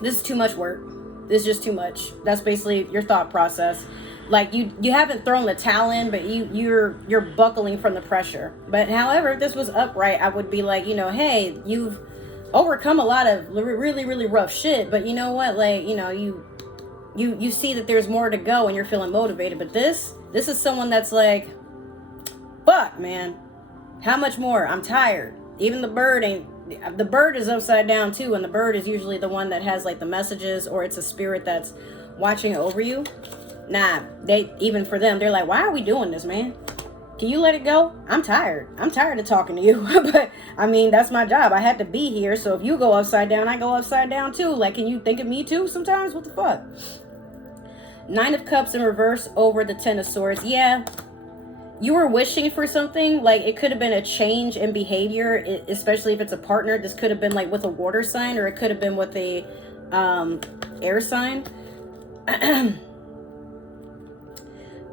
This is too much work. This is just too much. That's basically your thought process. Like, you haven't thrown the towel in, but you're buckling from the pressure. But however, if this was upright, I would be like, you know, hey, you've overcome a lot of really, really rough shit. But you know what? Like, you know, you see that there's more to go and you're feeling motivated. But this is someone that's like, fuck, man. How much more? I'm tired. Even the bird is upside down too, and the bird is usually the one that has like the messages, or it's a spirit that's watching over you. Nah, even for them, they're like, why are we doing this, man? Can you let it go? I'm tired of talking to you. But I mean, that's my job. I had to be here, so if you go upside down, I go upside down too. Like, can you think of me too sometimes? What the fuck? Nine of Cups in reverse over the Ten of Swords. Yeah, you were wishing for something. Like, it could have been a change in behavior, especially if it's a partner. This could have been like with a water sign, or it could have been with a air sign.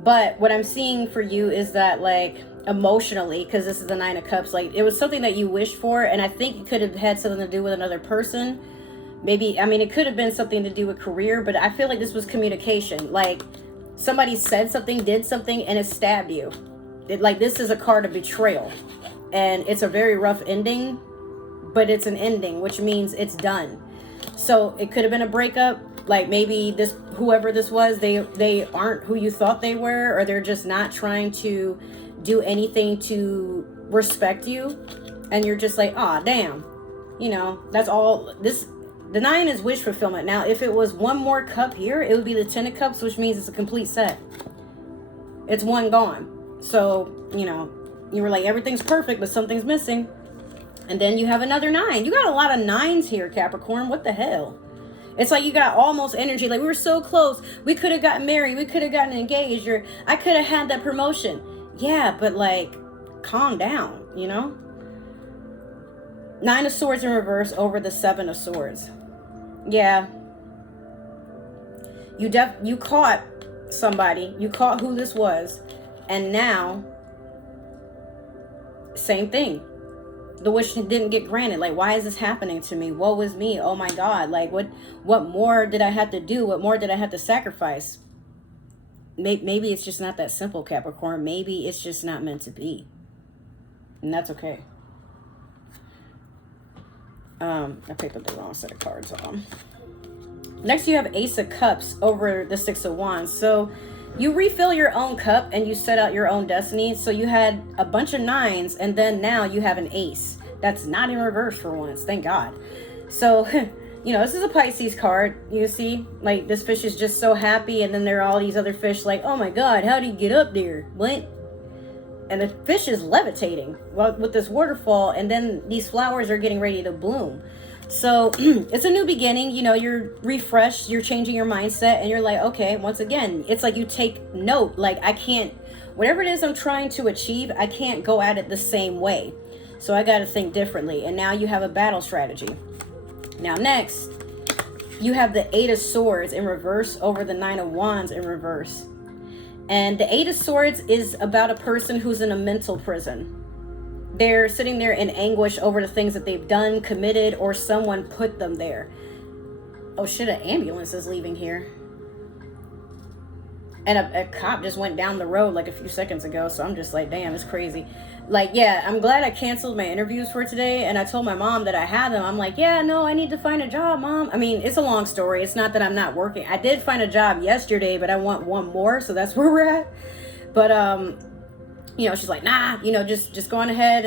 But what I'm seeing for you is that, like, emotionally, because this is the Nine of Cups, like, it was something that you wished for, and I think it could have had something to do with another person. Maybe, I mean, it could have been something to do with career, but I feel like this was communication. Like, somebody said something, did something, and it stabbed you. Like, this is a card of betrayal, and it's a very rough ending, but it's an ending, which means it's done. So it could have been a breakup. Like, maybe this, whoever this was, they aren't who you thought they were, or they're just not trying to do anything to respect you, and you're just like, ah, damn, you know, that's all. This, the 9 is wish fulfillment. Now, if it was one more cup here, it would be the 10 of Cups, which means it's a complete set. It's one gone. So, you know, you were like, everything's perfect, but something's missing. And then you have another 9. You got a lot of 9s here, Capricorn. What the hell? It's like you got almost energy. Like, we were so close. We could have gotten married. We could have gotten engaged. Or I could have had that promotion. Yeah, but, like, calm down, you know? 9 of Swords in reverse over the 7 of Swords. Yeah. You caught somebody. You caught who this was. And now, same thing. The wish didn't get granted. Like, why is this happening to me? Woe is me. Oh my God. Like, what more did I have to do? What more did I have to sacrifice? Maybe it's just not that simple, Capricorn. Maybe it's just not meant to be. And that's okay. I picked up the wrong set of cards. Next, you have Ace of Cups over the 6 of Wands. So you refill your own cup and you set out your own destiny. So you had a bunch of 9s, and then now you have an ace. That's not in reverse for once. Thank God. So, you know, this is a Pisces card. You see, like, this fish is just so happy. And then there are all these other fish like, oh my God, how do you get up there? What? And the fish is levitating with this waterfall. And then these flowers are getting ready to bloom. So it's a new beginning. You know, you're refreshed, you're changing your mindset, and you're like, okay, once again, it's like you take note. Like, I can't, whatever it is I'm trying to achieve, I can't go at it the same way. So I got to think differently. And now you have a battle strategy. Now, next, you have the 8 of Swords in reverse over the 9 of Wands in reverse. And the 8 of Swords is about a person who's in a mental prison. They're sitting there in anguish over the things that they've done, committed, or someone put them there. Oh shit, an ambulance is leaving here. And a cop just went down the road like a few seconds ago. So I'm just like, damn, it's crazy. Like, yeah, I'm glad I canceled my interviews for today. And I told my mom that I had them. I'm like, yeah, no, I need to find a job, Mom. I mean, it's a long story. It's not that I'm not working. I did find a job yesterday, but I want one more. So that's where we're at. But, you know, she's like, nah, you know, just go on ahead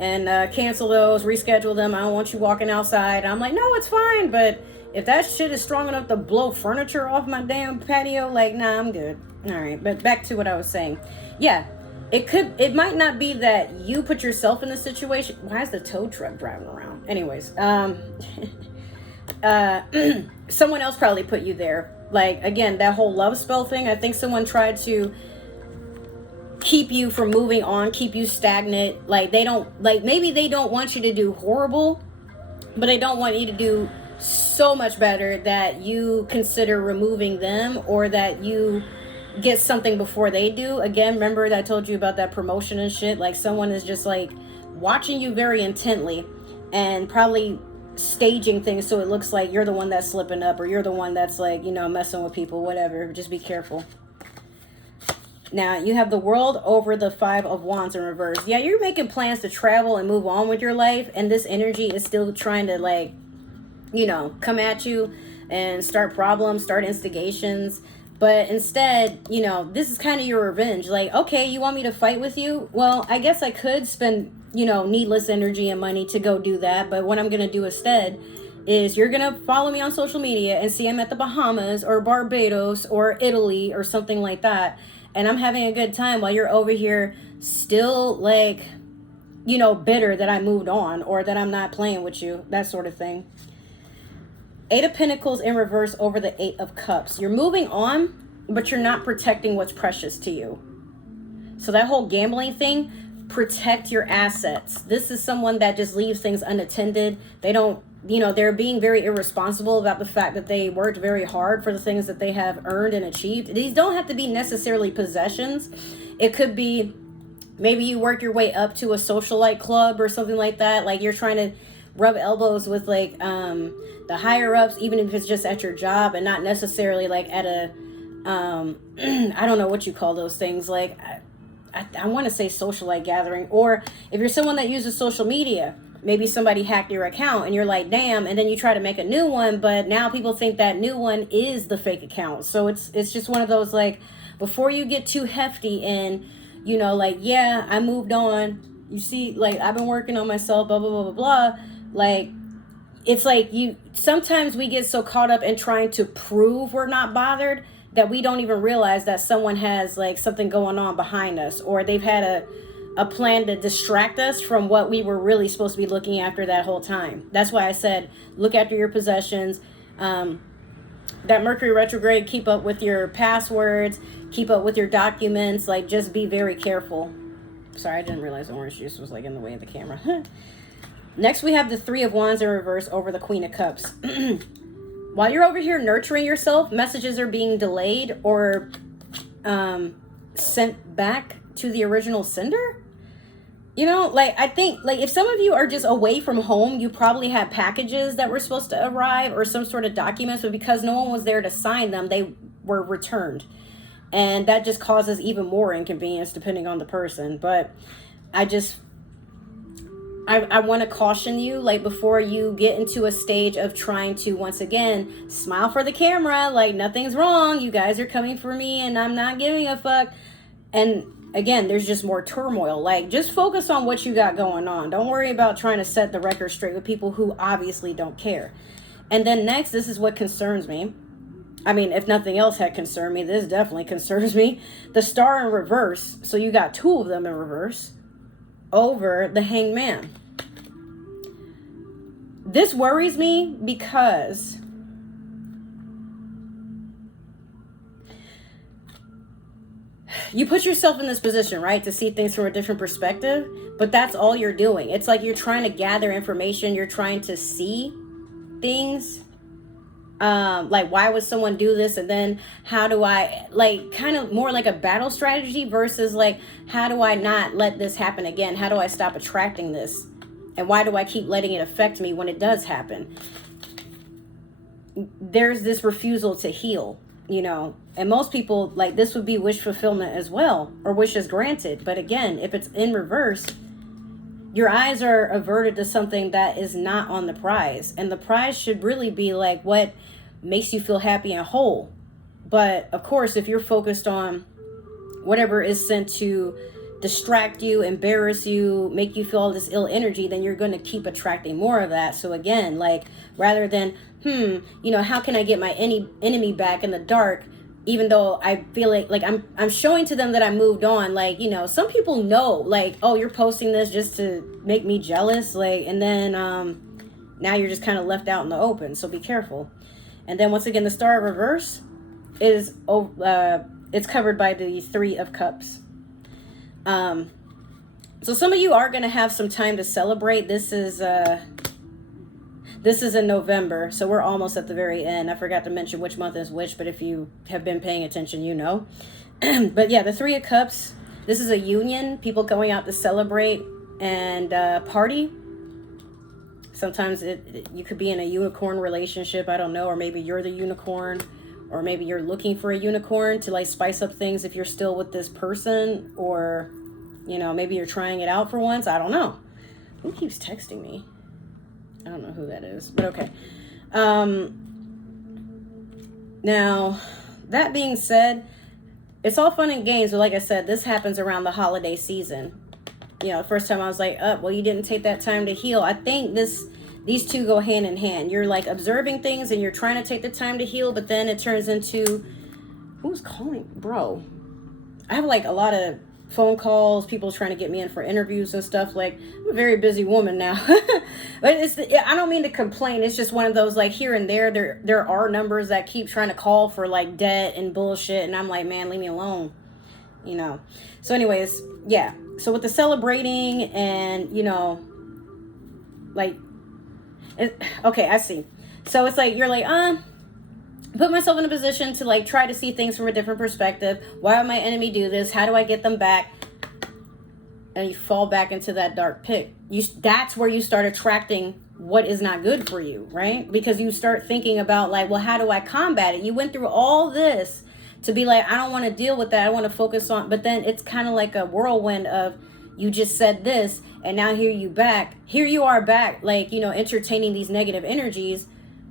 and cancel those, reschedule them. I don't want you walking outside. I'm like, no, it's fine. But if that shit is strong enough to blow furniture off my damn patio, like, nah, I'm good. All right. But back to what I was saying. Yeah, it might not be that you put yourself in the situation. Why is the tow truck driving around? Anyways, someone else probably put you there. Like, again, that whole love spell thing. I think someone tried to keep you from moving on, keep you stagnant. Like, they don't, like, maybe they don't want you to do horrible, but they don't want you to do so much better that you consider removing them, or that you get something before they do. Again, remember that I told you about that promotion and shit? Like, someone is just like watching you very intently and probably staging things so it looks like you're the one that's slipping up, or you're the one that's, like, you know, messing with people, whatever. Just be careful. Now, you have the World over the 5 of Wands in reverse. Yeah, you're making plans to travel and move on with your life, and this energy is still trying to, like, you know, come at you and start problems, start instigations. But instead, you know, this is kind of your revenge. Like, okay, you want me to fight with you? Well, I guess I could spend, you know, needless energy and money to go do that. But what I'm going to do instead is you're going to follow me on social media and see I'm at the Bahamas or Barbados or Italy or something like that. And I'm having a good time while you're over here still, like, you know, bitter that I moved on, or that I'm not playing with you, that sort of thing. 8 of Pentacles in reverse over the 8 of Cups. You're moving on, but you're not protecting what's precious to you. So that whole gambling thing, protect your assets. This is someone that just leaves things unattended. They don't, they're being very irresponsible about the fact that they worked very hard for the things that they have earned and achieved. These don't have to be necessarily possessions. It could be maybe you worked your way up to a socialite club or something like that. Like you're trying to rub elbows with like the higher ups, even if it's just at your job and not necessarily like at a I don't know what you call those things. Like I want to say socialite gathering. Or if you're someone that uses social media, maybe somebody hacked your account and you're like, damn, and then you try to make a new one, but now people think that new one is the fake account. So it's just one of those, like, before you get too hefty and like, yeah, I moved on. You see, like, I've been working on myself, blah, blah, blah, blah, blah. Like, it's like sometimes we get so caught up in trying to prove we're not bothered that we don't even realize that someone has like something going on behind us, or they've had a plan to distract us from what we were really supposed to be looking after that whole time. That's why I said, look after your possessions. That Mercury retrograde, keep up with your passwords, keep up with your documents, like just be very careful. Sorry, I didn't realize the orange juice was like in the way of the camera. Next, we have the Three of Wands in reverse over the Queen of Cups. While you're over here nurturing yourself, messages are being delayed or sent back to the original sender. Like, I think, like, if some of you are just away from home, you probably had packages that were supposed to arrive or some sort of documents, but because no one was there to sign them, they were returned. And that just causes even more inconvenience depending on the person. But I want to caution you, like, before you get into a stage of trying to, once again, smile for the camera, like, nothing's wrong, you guys are coming for me and I'm not giving a fuck. And again, there's just more turmoil. Like, just focus on what you got going on. Don't worry about trying to set the record straight with people who obviously don't care. And then next, this is what concerns me. I mean, if nothing else had concerned me, this definitely concerns me. The Star in reverse. So you got two of them in reverse over the Hanged Man. This worries me because you put yourself in this position, right, to see things from a different perspective, but that's all you're doing. It's like you're trying to gather information. You're trying to see things. Like, why would someone do this? And then how do I, like, kind of more like a battle strategy versus like, how do I not let this happen again? How do I stop attracting this? And why do I keep letting it affect me when it does happen? There's this refusal to heal, and most people, like, this would be wish fulfillment as well, or wishes granted. But again, if it's in reverse, your eyes are averted to something that is not on the prize. And the prize should really be like what makes you feel happy and whole. But of course, if you're focused on whatever is sent to distract you, embarrass you, make you feel all this ill energy, then you're going to keep attracting more of that. So again, like, rather than, how can I get my enemy back in the dark? Even though I feel like I'm showing to them that I moved on. Like, some people know, like, oh, you're posting this just to make me jealous. Like, and then now you're just kind of left out in the open. So be careful. And then once again, the Star of reverse is, it's covered by the Three of Cups. So some of you are going to have some time to celebrate. This is in November, so we're almost at the very end. I forgot to mention which month is which, but if you have been paying attention, you know. But yeah, the Three of Cups, this is a union, people going out to celebrate and party. Sometimes you could be in a unicorn relationship, I don't know, or maybe you're the unicorn, or maybe you're looking for a unicorn to like spice up things if you're still with this person, or, maybe you're trying it out for once, I don't know. Who keeps texting me? I don't know who that is, but okay. Now, that being said, it's all fun and games, but like I said, this happens around the holiday season. The first time I was like, well, you didn't take that time to heal. I think these two go hand in hand. You're like observing things and you're trying to take the time to heal, but then it turns into, who's calling? Bro, I have like a lot of phone calls, people trying to get me in for interviews and stuff. Like, I'm a very busy woman now. But I don't mean to complain. It's just one of those, like, here and there are numbers that keep trying to call for like debt and bullshit, and I'm like, man, leave me alone. you know. So anyways, yeah. So with the celebrating and, you know, like, okay, I see. So it's like, you're like, put myself in a position to like try to see things from a different perspective. Why would my enemy do this? How do I get them back? And you fall back into that dark pit. That's where you start attracting what is not good for you, right? Because you start thinking about like, well, how do I combat it? You went through all this to be like, I don't want to deal with that. I want to focus on, but then it's kind of like a whirlwind of, you just said this, and now here you are back, like, you know, entertaining these negative energies,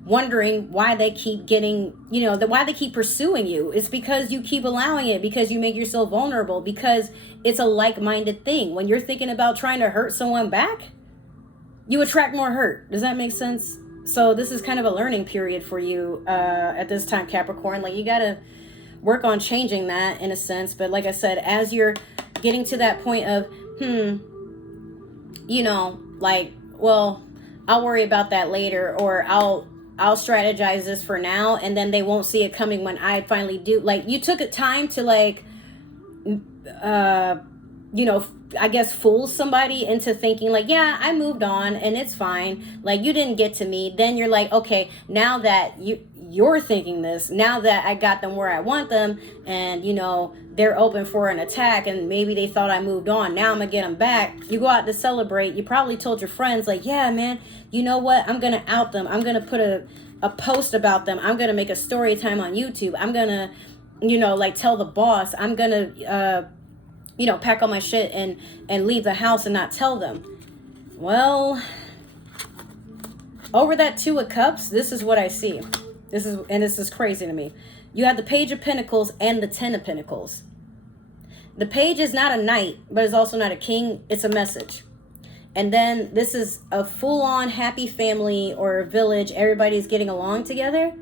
wondering why they keep getting, you know, why they keep pursuing you. It's because you keep allowing it, because you make yourself vulnerable, because it's a like-minded thing. When you're thinking about trying to hurt someone back, you attract more hurt. Does that make sense? So this is kind of a learning period for you at this time, Capricorn. Like, you got to work on changing that in a sense. But like I said, as you're getting to that point of, you know, like, well, I'll worry about that later, or I'll strategize this for now, and then they won't see it coming when I finally do. Like, you took time to like, you know, I guess fool somebody into thinking like, yeah, I moved on and it's fine. Like, you didn't get to me. Then you're like, okay, now that you're thinking this, now that I got them where I want them, and, you know, they're open for an attack, and maybe they thought I moved on, now I'm gonna get them back. You go out to celebrate. You probably told your friends like, yeah, man, you know what? I'm gonna out them. I'm gonna put a post about them. I'm gonna make a story time on YouTube. I'm gonna, you know, like tell the boss. I'm gonna, you know, pack all my shit and leave the house and not tell them. Well, over that Two of Cups, this is what I see. This is crazy to me. You have the Page of Pentacles and the Ten of Pentacles. The Page is not a knight, but it's also not a king. It's a message. And then this is a full-on happy family or a village. Everybody's getting along together.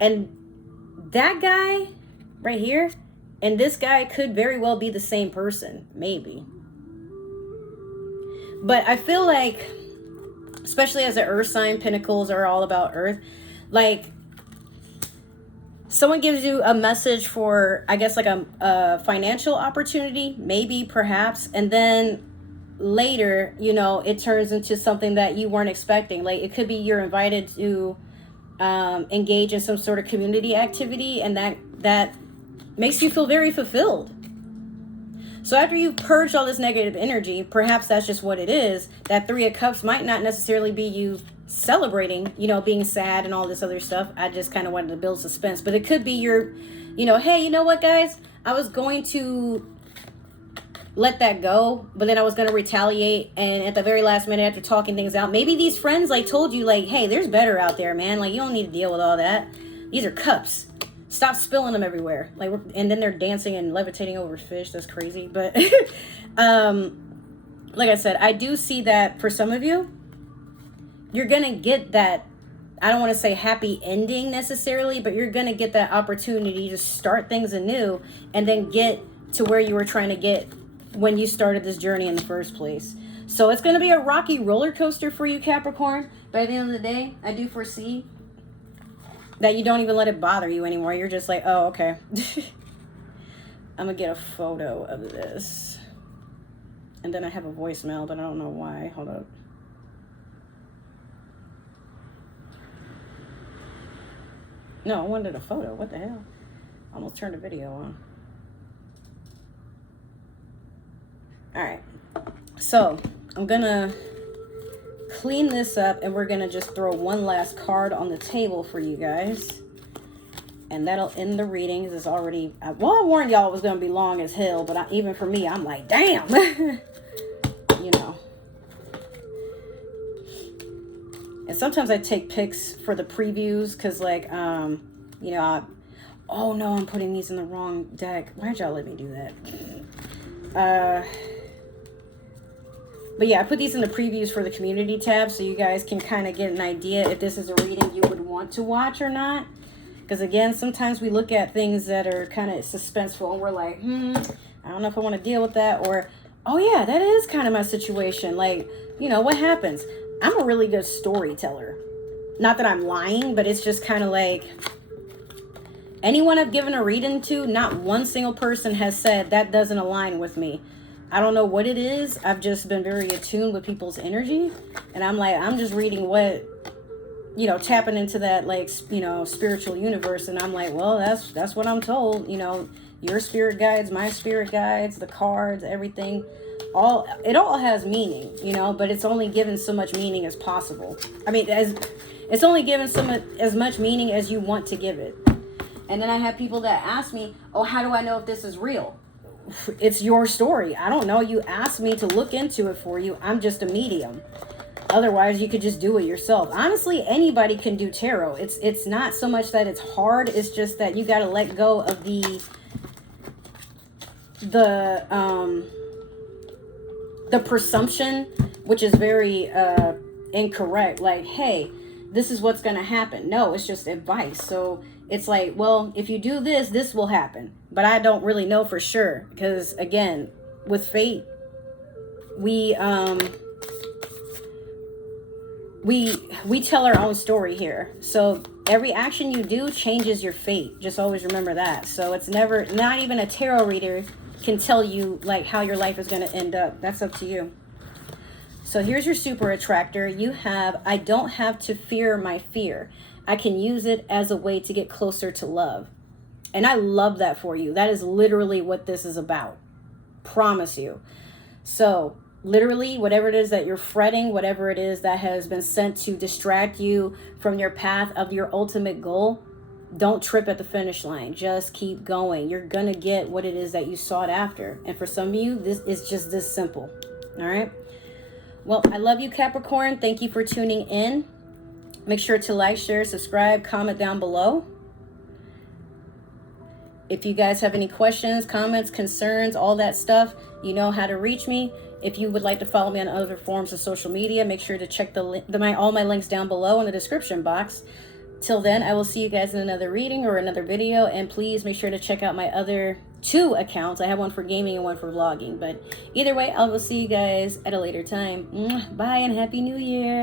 And that guy right here and this guy could very well be the same person. Maybe. But I feel like, especially as an earth sign, pentacles are all about earth. Like, someone gives you a message for, I guess, like a financial opportunity, maybe, perhaps, and then later, you know, it turns into something that you weren't expecting. Like, it could be you're invited to engage in some sort of community activity, and that makes you feel very fulfilled. So after you've purged all this negative energy, perhaps that's just what it is. That Three of Cups might not necessarily be you celebrating, you know, being sad and all this other stuff. I just kind of wanted to build suspense. But it could be your, you know, hey, you know what, guys? I was going to let that go, but then I was going to retaliate. And at the very last minute, after talking things out, maybe these friends like told you like, hey, there's better out there, man. Like, you don't need to deal with all that. These are cups. Stop spilling them everywhere. Like, and then they're dancing and levitating over fish. That's crazy. But like I said, I do see that for some of you, you're going to get that, I don't want to say happy ending necessarily, but you're going to get that opportunity to start things anew and then get to where you were trying to get when you started this journey in the first place. So it's going to be a rocky roller coaster for you, Capricorn. By the end of the day, I do foresee that you don't even let it bother you anymore. You're just like, oh, okay. I'm going to get a photo of this. And then I have a voicemail, but I don't know why. Hold up. No, I wanted a photo. What the hell? I almost turned the video on. All right. So I'm going to clean this up, and we're going to just throw one last card on the table for you guys. And that'll end the reading. It's already, well, I warned y'all it was going to be long as hell, but even for me, I'm like, damn. You know. And sometimes I take pics for the previews because, like, you know, oh no, I'm putting these in the wrong deck. Why'd y'all let me do that? But yeah, I put these in the previews for the community tab so you guys can kind of get an idea if this is a reading you would want to watch or not. Because again, sometimes we look at things that are kind of suspenseful and we're like, I don't know if I want to deal with that. Or, oh yeah, that is kind of my situation. Like, you know, what happens? I'm a really good storyteller. Not that I'm lying, but it's just kind of like, Anyone I've given a reading to, not one single person has said that doesn't align with me. I don't know what it is. I've just been very attuned with people's energy. And I'm like, I'm just reading what, you know, tapping into that, like, you know, spiritual universe. And I'm like, well, that's what I'm told. You know, your spirit guides, my spirit guides, the cards, everything. It all has meaning, you know, but it's only given so much meaning as possible. I mean, it's only given as much meaning as you want to give it. And then I have people that ask me, oh, how do I know if this is real? It's your story. I don't know. You asked me to look into it for you. I'm just a medium. Otherwise, you could just do it yourself. Honestly, anybody can do tarot. It's not so much that it's hard. It's just that you got to let go of the presumption, which is very incorrect. Like, hey, this is what's going to happen. No, it's just advice. So it's like, well, if you do this, this will happen. But I don't really know for sure. Because, again, with fate, we tell our own story here. So every action you do changes your fate. Just always remember that. So it's never, not even a tarot reader can tell you, like, how your life is going to end up. That's up to you. So here's your super attractor. You have, I don't have to fear my fear. I can use it as a way to get closer to love. And I love that for you. That is literally what this is about. Promise you. So literally, whatever it is that you're fretting, whatever it is that has been sent to distract you from your path of your ultimate goal, don't trip at the finish line. Just keep going. You're going to get what it is that you sought after. And for some of you, this is just this simple. All right. Well, I love you, Capricorn. Thank you for tuning in. Make sure to like, share, subscribe, comment down below. If you guys have any questions, comments, concerns, all that stuff, you know how to reach me. If you would like to follow me on other forms of social media, make sure to check all my links down below in the description box. Till then, I will see you guys in another reading or another video. And please make sure to check out my other 2 accounts. I have one for gaming and one for vlogging. But either way, I will see you guys at a later time. Bye and Happy New Year.